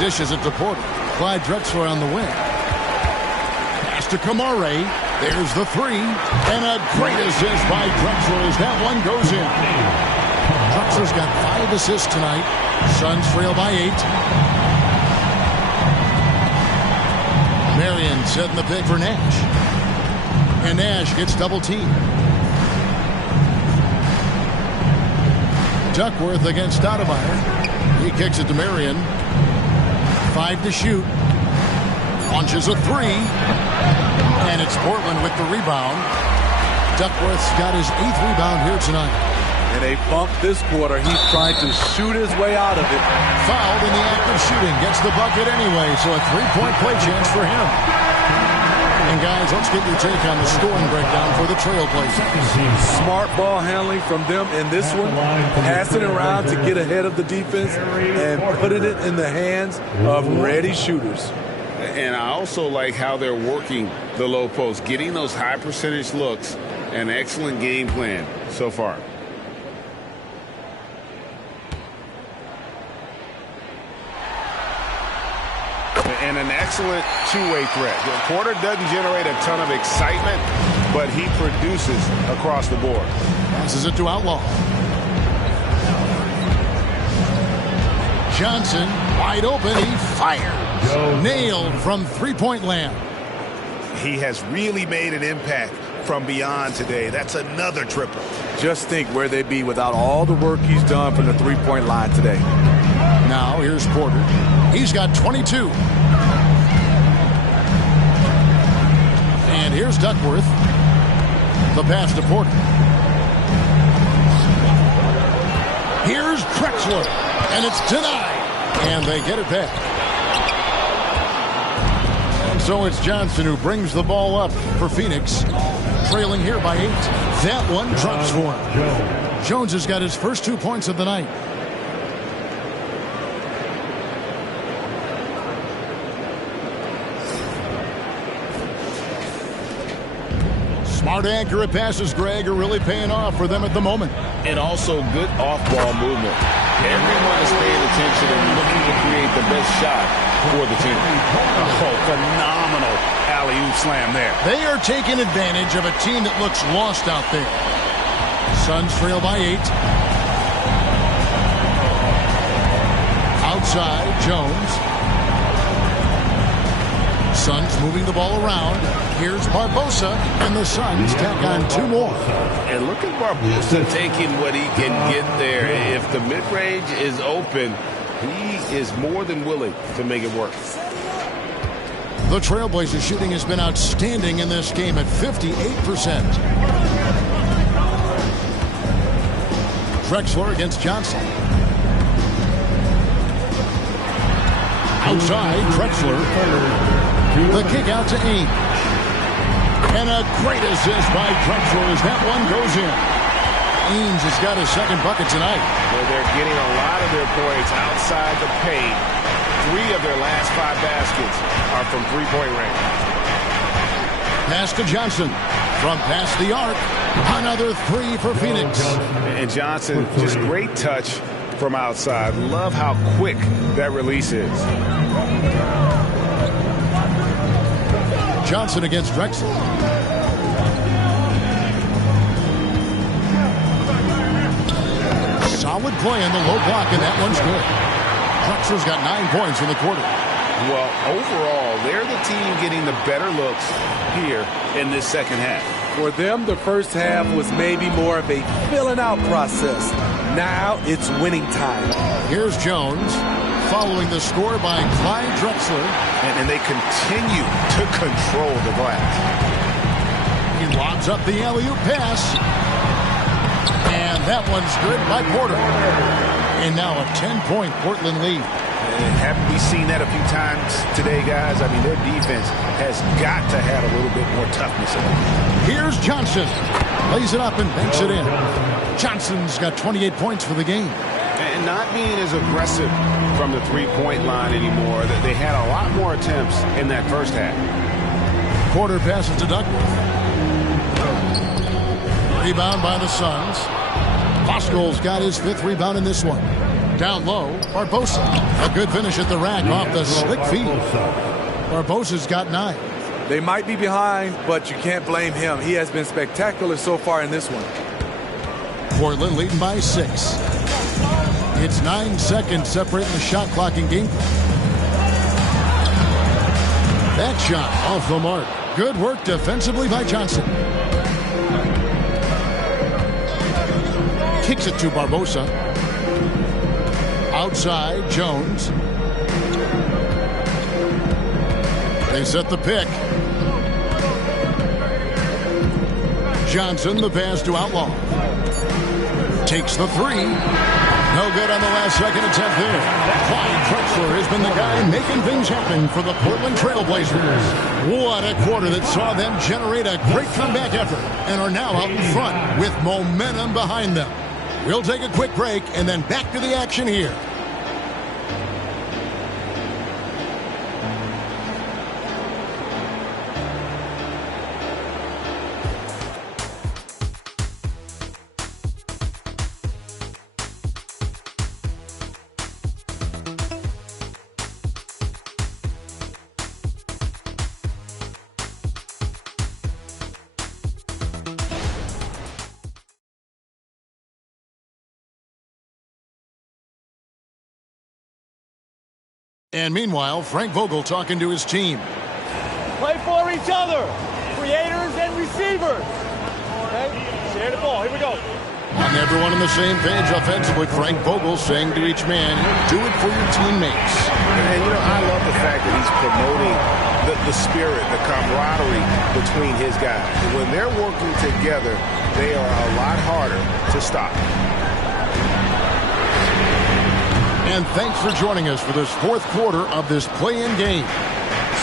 Dishes it to Porter. Clyde Drexler on the wing. Pass to Kamare. There's the three. And a great assist by Drexler as that one goes in. Drexler's got 5 assists tonight. Suns trail by 8. Marion setting the pick for Nash. And Nash gets double teamed. Duckworth against Stoudemire. He kicks it to Marion. 5 to shoot. Launches a 3. And it's Portland with the rebound. Duckworth's got his 8th rebound here tonight. And they bumped this quarter. He's trying to shoot his way out of it. Fouled in the act of shooting. Gets the bucket anyway, so a 3-point play chance for him. And guys, let's get your take on the scoring breakdown for the Trailblazers. Smart ball handling from them in this one. Passing it around to get ahead of the defense and putting it in the hands of ready shooters. And I also like how they're working the low post, getting those high percentage looks. An excellent game plan so far. And an excellent two-way threat. Porter doesn't generate a ton of excitement, but he produces across the board. Passes it to Outlaw. Johnson, wide open, he fires. Nailed from three-point land. He has really made an impact from beyond today. That's another triple. Just think where they'd be without all the work he's done from the three-point line today. Now here's Porter. He's got 22. And here's Duckworth. The pass to Porter. Here's Drexler. And it's denied. And they get it back. And so it's Johnson who brings the ball up for Phoenix. Trailing here by 8. That one drops for him. Jones has got his first 2 points of the night. Smart, accurate passes, Greg, are really paying off for them at the moment. And also good off-ball movement. Everyone is paying attention and looking to create the best shot for the team. Oh, phenomenal alley-oop slam there. They are taking advantage of a team that looks lost out there. Suns trail by 8. Outside, Jones. Suns moving the ball around. Here's Barbosa, and the Suns tack on 2 more. And look at Barbosa taking what he can get there. If the mid-range is open, he is more than willing to make it work. The Trailblazers shooting has been outstanding in this game at 58%. Drexler against Johnson. Outside, Drexler. The kick out to Ainge. And a great assist by Drexler as that one goes in. Ainge has got his second bucket tonight. Well, they're getting a lot of their points outside the paint. 3 of their last 5 baskets are from three-point range. Pass to Johnson. From past the arc. Another 3 for Phoenix. And Johnson, just great touch from outside. Love how quick that release is. Johnson against Drexler. Solid play in the low block, and that one's good. Drexler's got 9 points in the quarter. Well, overall, they're the team getting the better looks here in this second half. For them, the first half was maybe more of a filling out process. Now it's winning time. Here's Jones. Following the score by Clyde Drexler. And they continue to control the glass. He lobs up the alley-oop pass. And that one's good by Porter. And now a 10-point Portland lead. Haven't we seen that a few times today, guys? I mean, their defense has got to have a little bit more toughness in it. Here's Johnson. Lays it up and banks it in. Johnson's got 28 points for the game. And not being as aggressive from the three-point line anymore. They had a lot more attempts in that first half. Porter passes to Duckworth. Rebound by the Suns. Voskuhl's got his 5th rebound in this one. Down low, Barbosa. A good finish at the rack off the slick feed. Barbosa's got 9. They might be behind, but you can't blame him. He has been spectacular so far in this one. Portland leading by 6. It's 9 seconds separating the shot clock and game clock. That shot off the mark. Good work defensively by Johnson. Kicks it to Barbosa. Outside, Jones. They set the pick. Johnson, the pass to Outlaw. Takes the 3. No good on the last second attempt there. Clyde Drexler has been the guy making things happen for the Portland Trailblazers. What a quarter that saw them generate a great comeback effort and are now out in front with momentum behind them. We'll take a quick break and then back to the action here. And meanwhile, Frank Vogel talking to his team. Play for each other, creators and receivers. Okay, share the ball. Here we go. On everyone on the same page offensively, Frank Vogel saying to each man, do it for your teammates. And, you know, I love the fact that he's promoting the spirit, the camaraderie between his guys. When they're working together, they are a lot harder to stop. And thanks for joining us for this 4th quarter of this play-in game.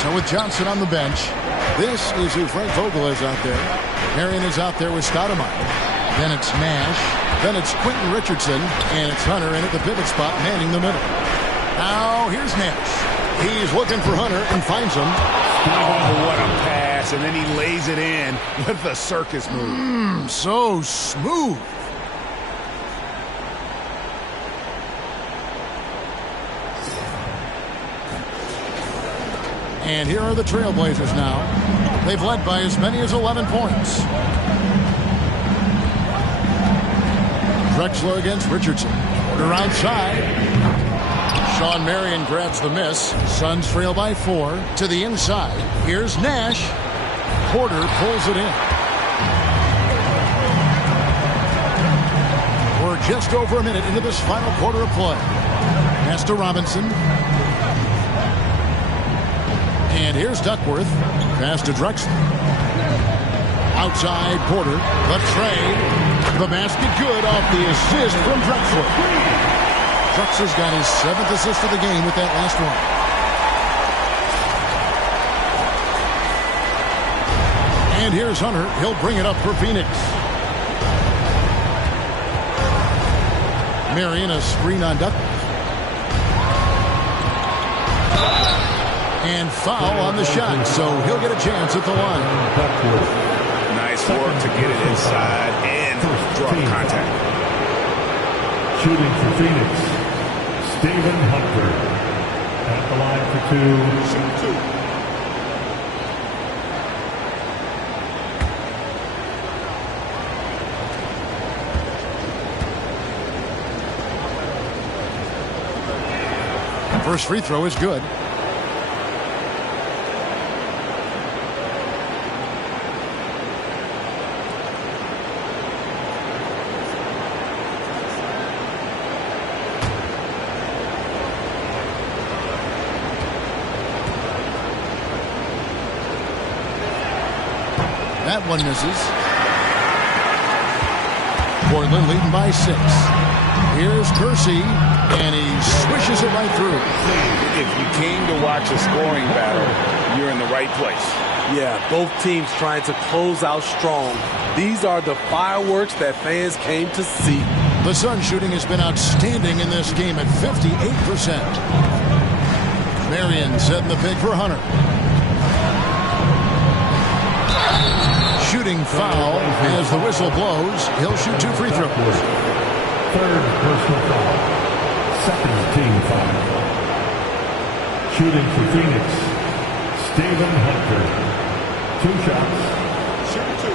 So with Johnson on the bench, this is who Frank Vogel is out there. Marion is out there with Stoudemire. Then it's Nash. Then it's Quentin Richardson. And it's Hunter in at the pivot spot, manning the middle. Now here's Nash. He's looking for Hunter and finds him. Oh, what a pass. And then he lays it in with the circus move. So smooth. And here are the Trailblazers now. They've led by as many as 11 points. Drexler against Richardson. Porter outside. Shawn Marion grabs the miss. Suns trail by 4 to the inside. Here's Nash. Porter pulls it in. We're just over a minute into this final quarter of play. Pass to Robinson. And here's Duckworth. Pass to Drexler. Outside Porter. The trade. The basket good off the assist from Drexler. Drexler's got his 7th assist of the game with that last one. And here's Hunter. He'll bring it up for Phoenix. Marion a screen on Duckworth. And foul on the shot, so he'll get a chance at the line. Nice work to get it inside and draw the contact. Shooting for Phoenix, Stephen Hunter. At the line for 2. Shoot 2. First free throw is good. That one misses. Portland leading by 6. Here's Kersey. And he swishes it right through. If you came to watch a scoring battle, you're in the right place. Yeah, both teams trying to close out strong. These are the fireworks that fans came to see. The Suns shooting has been outstanding in this game at 58%. Marion setting the pick for Hunter. Shooting foul as the whistle blows. He'll shoot 2 free throws. Third personal foul. Second team foul. Shooting for Phoenix, Stephen Hunter. 2 shots. Shoot 2.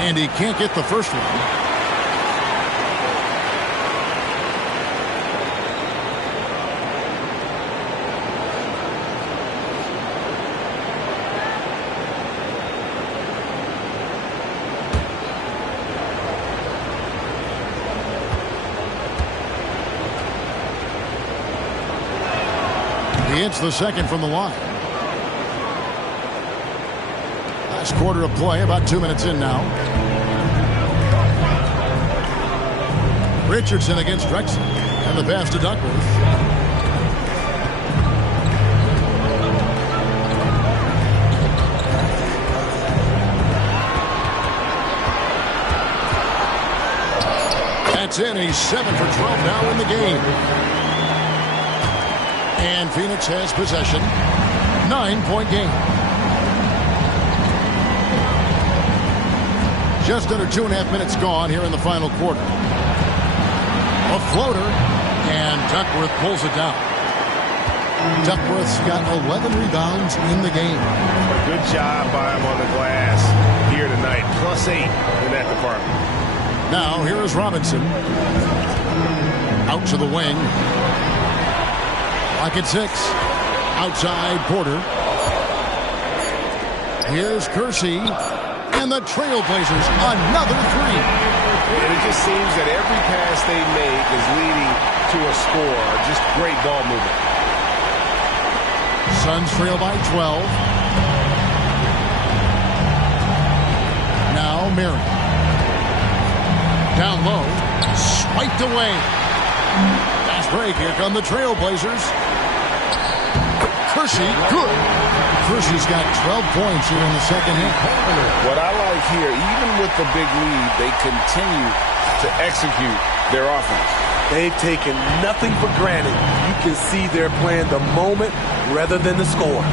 And he can't get the first one. He hits the second from the line. Last quarter of play, about 2 minutes in now. Richardson against Drexler. And the pass to Duckworth. That's in. He's 7 for 12 now in the game. And Phoenix has possession. 9-point game. Just under 2.5 minutes gone here in the final quarter. A floater, and Duckworth pulls it down. Duckworth's got 11 rebounds in the game. Good job by him on the glass here tonight. +8 in that department. Now, here is Robinson. Out to the wing. Lock at 6. Outside Porter. Here's Kersey. And the Trailblazers, another 3. And it just seems that every pass they make is leading to a score. Just great ball movement. Suns trail by 12. Now Marion. Down low. Swiped away. Fast break. Here come the Trailblazers. Kersey, good. Kersey's got 12 points here in the second half. What I like here, even with the big lead, they continue to execute their offense. They've taken nothing for granted. You can see they're playing the moment rather than the score.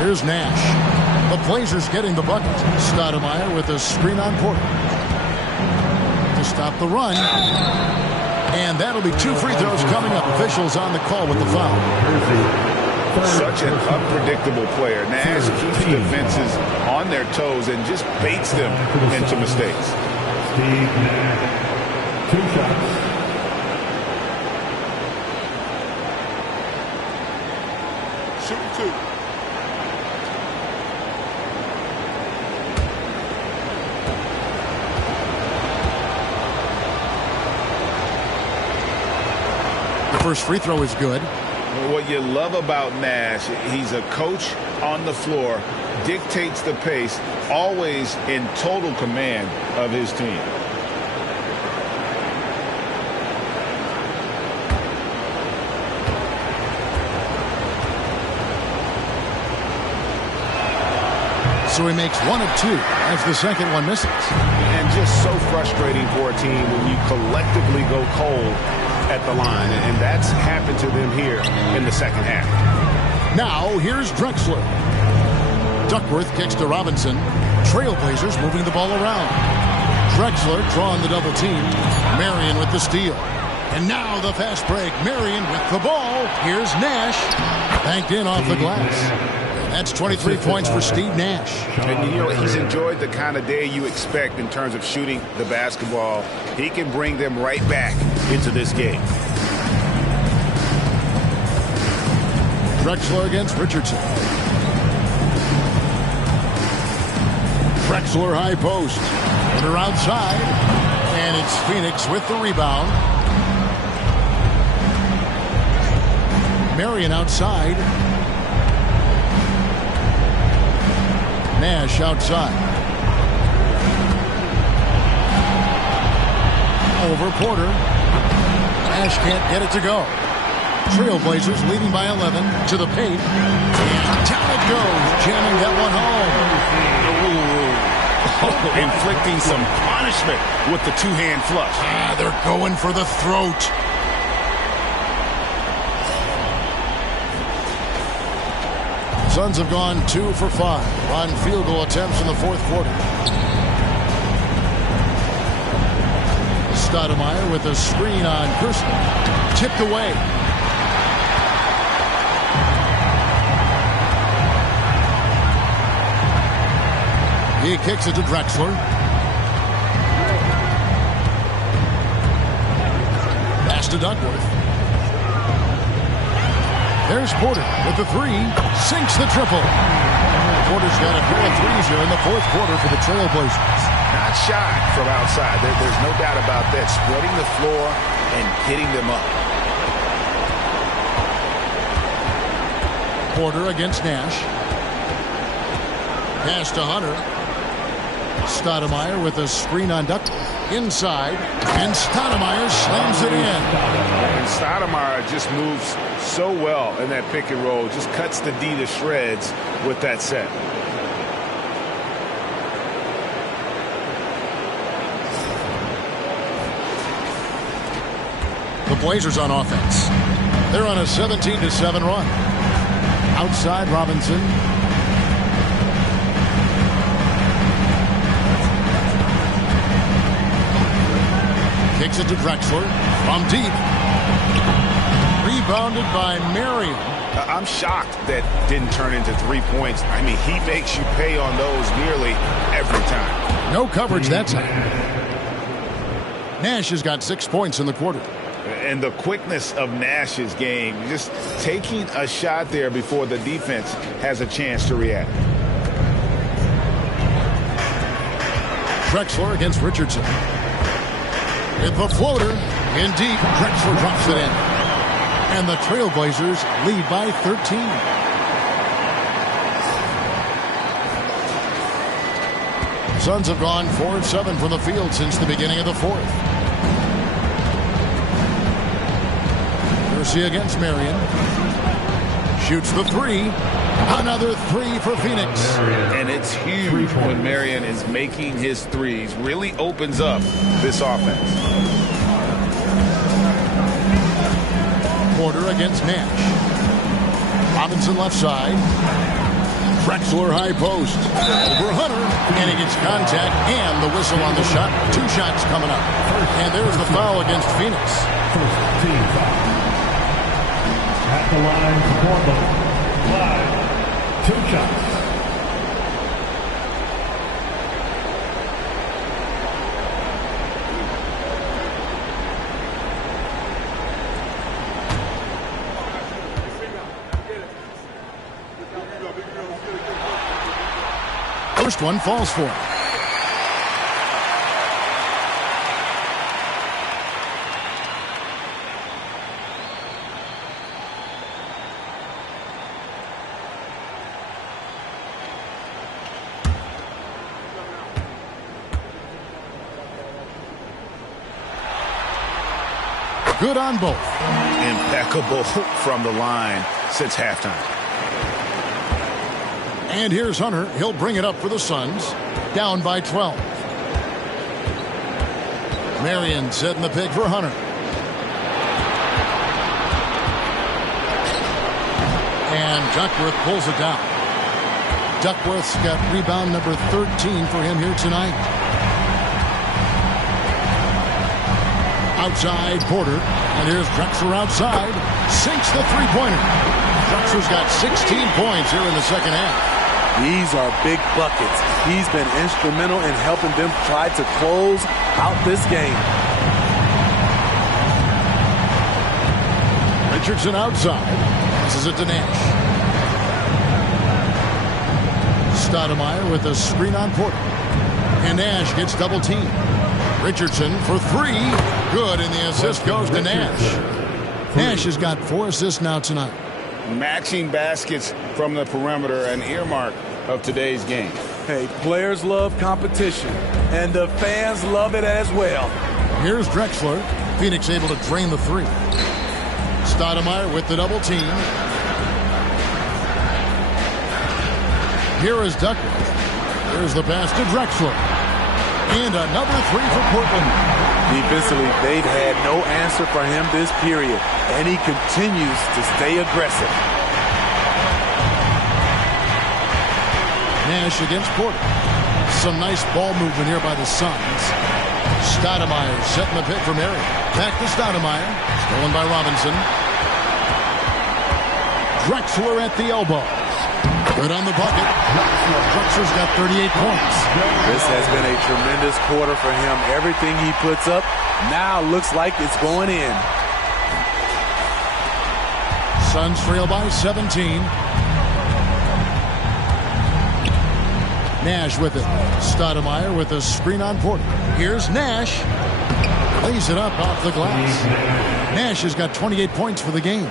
Here's Nash. The Blazers getting the bucket. Stoudemire with a screen on Porter. To stop the run. And that'll be 2 free throws coming up. Officials on the call with the foul. Such an unpredictable player. Nash keeps defenses on their toes and just baits them into mistakes. Steve Nash, 2 shots. Shoot 2. The first free throw is good. What you love about Nash, he's a coach on the floor, dictates the pace, always in total command of his team. So he makes 1 of 2 as the second one misses. And just so frustrating for a team when you collectively go cold at the line, and that's happened to them here in the second half. Now here's Drexler. Duckworth kicks to Robinson. Trailblazers moving the ball around. Drexler drawing the double team. Marion with the steal. And now the fast break. Marion with the ball. Here's Nash. Banked in off the glass. That's 23 points for Steve Nash. And, you know, he's enjoyed the kind of day you expect in terms of shooting the basketball. He can bring them right back into this game. Drexler against Richardson. Drexler high post. Put her outside. And it's Phoenix with the rebound. Marion outside. Nash outside. Over Porter. Nash can't get it to go. Trailblazers leading by 11 to the paint. And down it goes. Jamming that one home. Inflicting some punishment with the two-hand flush. They're going for the throat. Suns have gone 2 for 5 on field goal attempts in the fourth quarter. Stoudemire with a screen on Kirsten. Tipped away. He kicks it to Drexler. Pass to Duckworth. There's Porter with the three. Sinks the triple. Porter's got a pair of threes here in the fourth quarter for the Trailblazers. Not shy from outside. There's no doubt about that. Spreading the floor and hitting them up. Porter against Nash. Pass to Hunter. Stoudemire with a screen on Duckworth. Inside. And Stoudemire slams it in. And Stoudemire just moves so well in that pick and roll. Just cuts the D to shreds with that set. The Blazers on offense. They're on a 17-7 run. Outside Robinson. Kicks it to Drexler from deep. Rebounded by Marion. I'm shocked that didn't turn into 3 points. I mean, he makes you pay on those nearly every time. No coverage that time. Nash has got 6 points in the quarter. And the quickness of Nash's game, just taking a shot there before the defense has a chance to react. Drexler against Richardson. With the floater in deep, Drexler drops it in. And the Trailblazers lead by 13. Suns have gone 4 of 7 from the field since the beginning of the fourth. Mercy against Marion. Shoots the three. Another three for Phoenix. And it's huge when Marion is making his threes. Really opens up this offense. Porter against Nash. Robinson left side. Drexler high post. Over Hunter. And he gets contact and the whistle on the shot. 2 shots coming up. And there's the foul against Phoenix. First team foul. At the line, Portland. 5. 2 shots. First one falls for him. Good on both. Impeccable from the line since halftime. And here's Hunter. He'll bring it up for the Suns. Down by 12. Marion setting the pick for Hunter. And Duckworth pulls it down. Duckworth's got rebound number 13 for him here tonight. Outside Porter. And here's Drexler outside. Sinks the three-pointer. Drexler's got 16 points here in the second half. These are big buckets. He's been instrumental in helping them try to close out this game. Richardson outside. Passes it to Nash. Stoudemire with a screen on Porter. And Nash gets double teamed. Richardson for 3. Good, and the assist goes to Nash. Nash has got 4 assists now tonight. Matching baskets from the perimeter, an earmark of today's game. Hey, players love competition, and the fans love it as well. Here's Drexler. Phoenix able to drain the three. Stoudemire with the double team. Here is Duckworth. Here's the pass to Drexler. And another three for Portland. Defensively, they've had no answer for him this period, and he continues to stay aggressive. Nash against Porter. Some nice ball movement here by the Suns. Stoudemire setting the pick for Mary. Back to Stoudemire. Stolen by Robinson. Drexler at the elbow. Good on the bucket. Drexler's got 38 points. This has been a tremendous quarter for him. Everything he puts up now looks like it's going in. Suns trail by 17. Nash with it. Stoudemire with a screen on Porter. Here's Nash. Lays it up off the glass. Nash has got 28 points for the game.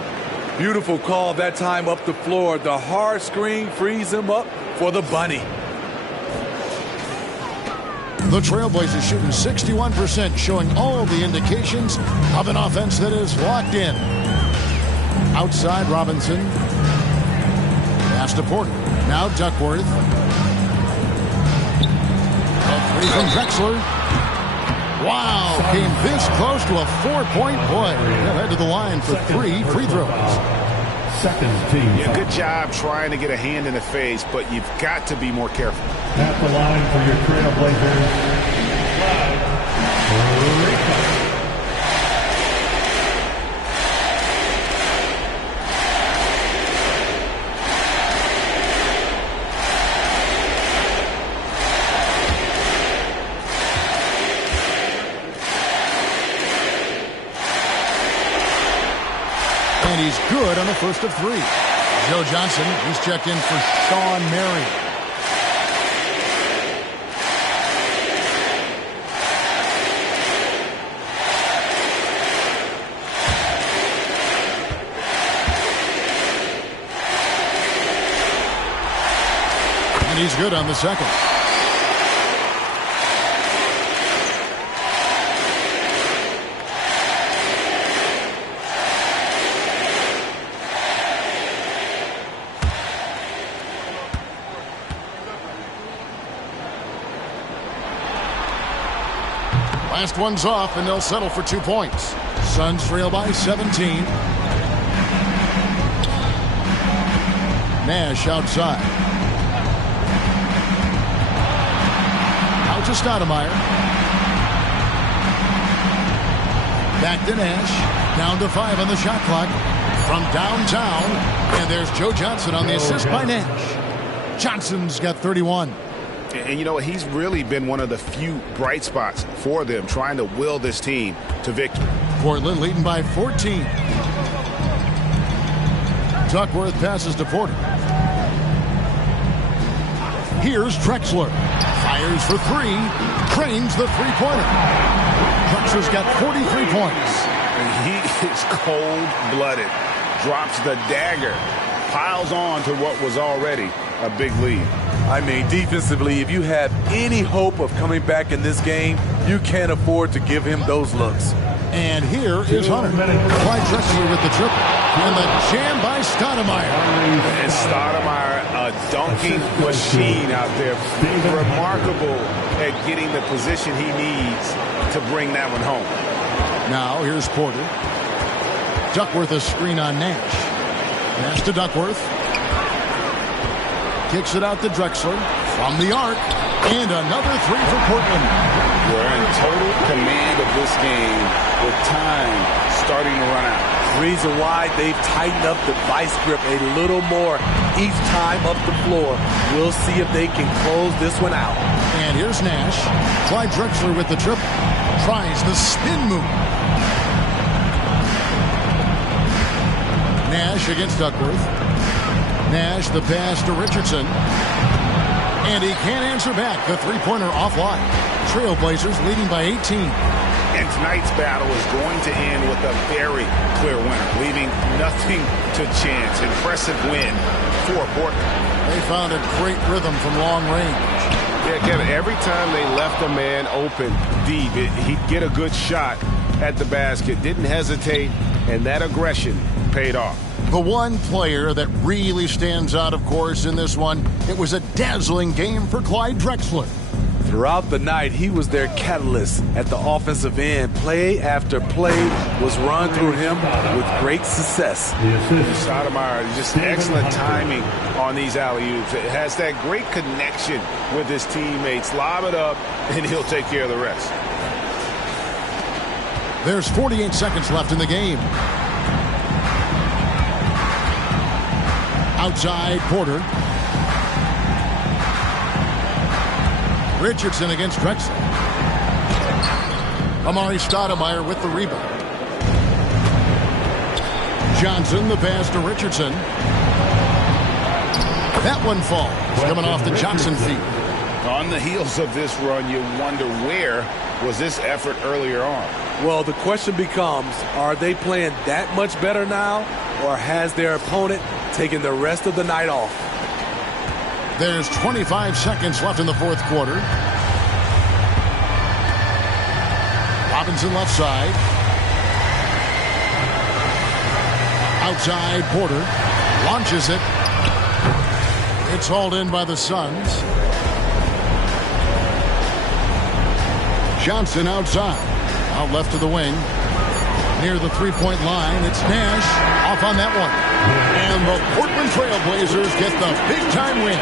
Beautiful call that time up the floor. The hard screen frees him up for the bunny. The Trailblazers shooting 61%, showing all the indications of an offense that is locked in. Outside, Robinson. Pass to Porter. Now Duckworth. A three from Drexler. Wow, came this close to a 4-point play. They'll head to the line for 3 free throws. Second team. Yeah, good job trying to get a hand in the face, but you've got to be more careful. At the line for your Trailblazers, Clyde. And he's good on the first of 3. Joe Johnson, he's checked in for Sean Mary. And he's good on the second. Last one's off, and they'll settle for 2 points. Suns trail by 17. Nash outside. Out to Stoudemire. Back to Nash. Down to 5 on the shot clock. From downtown. And there's Joe Johnson on the assist by Nash. Johnson's got 31. And you know, he's really been one of the few bright spots for them, trying to will this team to victory. Portland leading by 14. Duckworth passes to Porter. Here's Drexler. Fires for 3. Trains the three-pointer. Drexler's got 43 points. And he is cold-blooded. Drops the dagger. Piles on to what was already a big lead. I mean, defensively, if you have any hope of coming back in this game, you can't afford to give him those looks. And here is Hunter. Clyde Drexler with the triple. And the jam by Stoudemire. And Stoudemire, a dunking machine out there. Remarkable at getting the position he needs to bring that one home. Now here's Porter. Duckworth a screen on Nash. Pass to Duckworth. Kicks it out to Drexler from the arc. And another 3 for Portland. We're in total command of this game with time starting to run out. Reason why they've tightened up the vice grip a little more each time up the floor. We'll see if they can close this one out. And here's Nash. Clyde Drexler with the triple. Tries the spin move. Nash against Duckworth. Nash the pass to Richardson. And he can't answer back. The three-pointer offline. Trailblazers leading by 18. And tonight's battle is going to end with a very clear winner, leaving nothing to chance. Impressive win for Portland. They found a great rhythm from long range. Yeah, Kevin, every time they left a man open deep, he'd get a good shot at the basket. Didn't hesitate, and that aggression paid off. The one player that really stands out, of course, in this one, it was a dazzling game for Clyde Drexler. Throughout the night, he was their catalyst at the offensive end. Play after play was run through him with great success. Sotomayor, just excellent timing on these alley-oops. It has that great connection with his teammates. Lob it up, and he'll take care of the rest. There's 48 seconds left in the game. Outside, Porter. Richardson against Drexler. Amari Stoudemire with the rebound. Johnson, the pass to Richardson. That one falls, coming off the Johnson feet. On the heels of this run, you wonder where was this effort earlier on? Well, the question becomes, are they playing that much better now, or has their opponent taken the rest of the night off? There's 25 seconds left in the fourth quarter. Robinson left side. Outside, Porter launches it. It's hauled in by the Suns. Johnson outside. Out left to the wing. Near the three-point line, it's Nash off on that one. And the Portland Trail Blazers get the big-time win.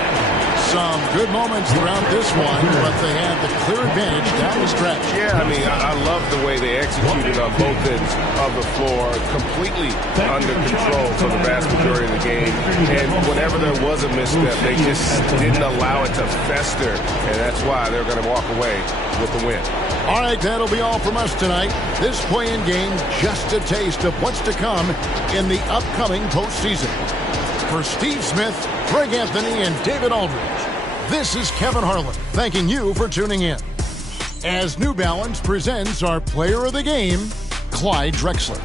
Some good moments throughout this one, but they had the clear advantage down the stretch. Yeah, I mean, I love the way they executed on both ends of the floor, completely under control for the vast majority of the game. And whenever there was a misstep, they just didn't allow it to fester, and that's why they're going to walk away with the win. All right, that'll be all from us tonight. This play-in game, just a taste of what's to come in the upcoming postseason. For Steve Smith, Greg Anthony, and David Aldridge, this is Kevin Harlan thanking you for tuning in. As New Balance presents our player of the game, Clyde Drexler.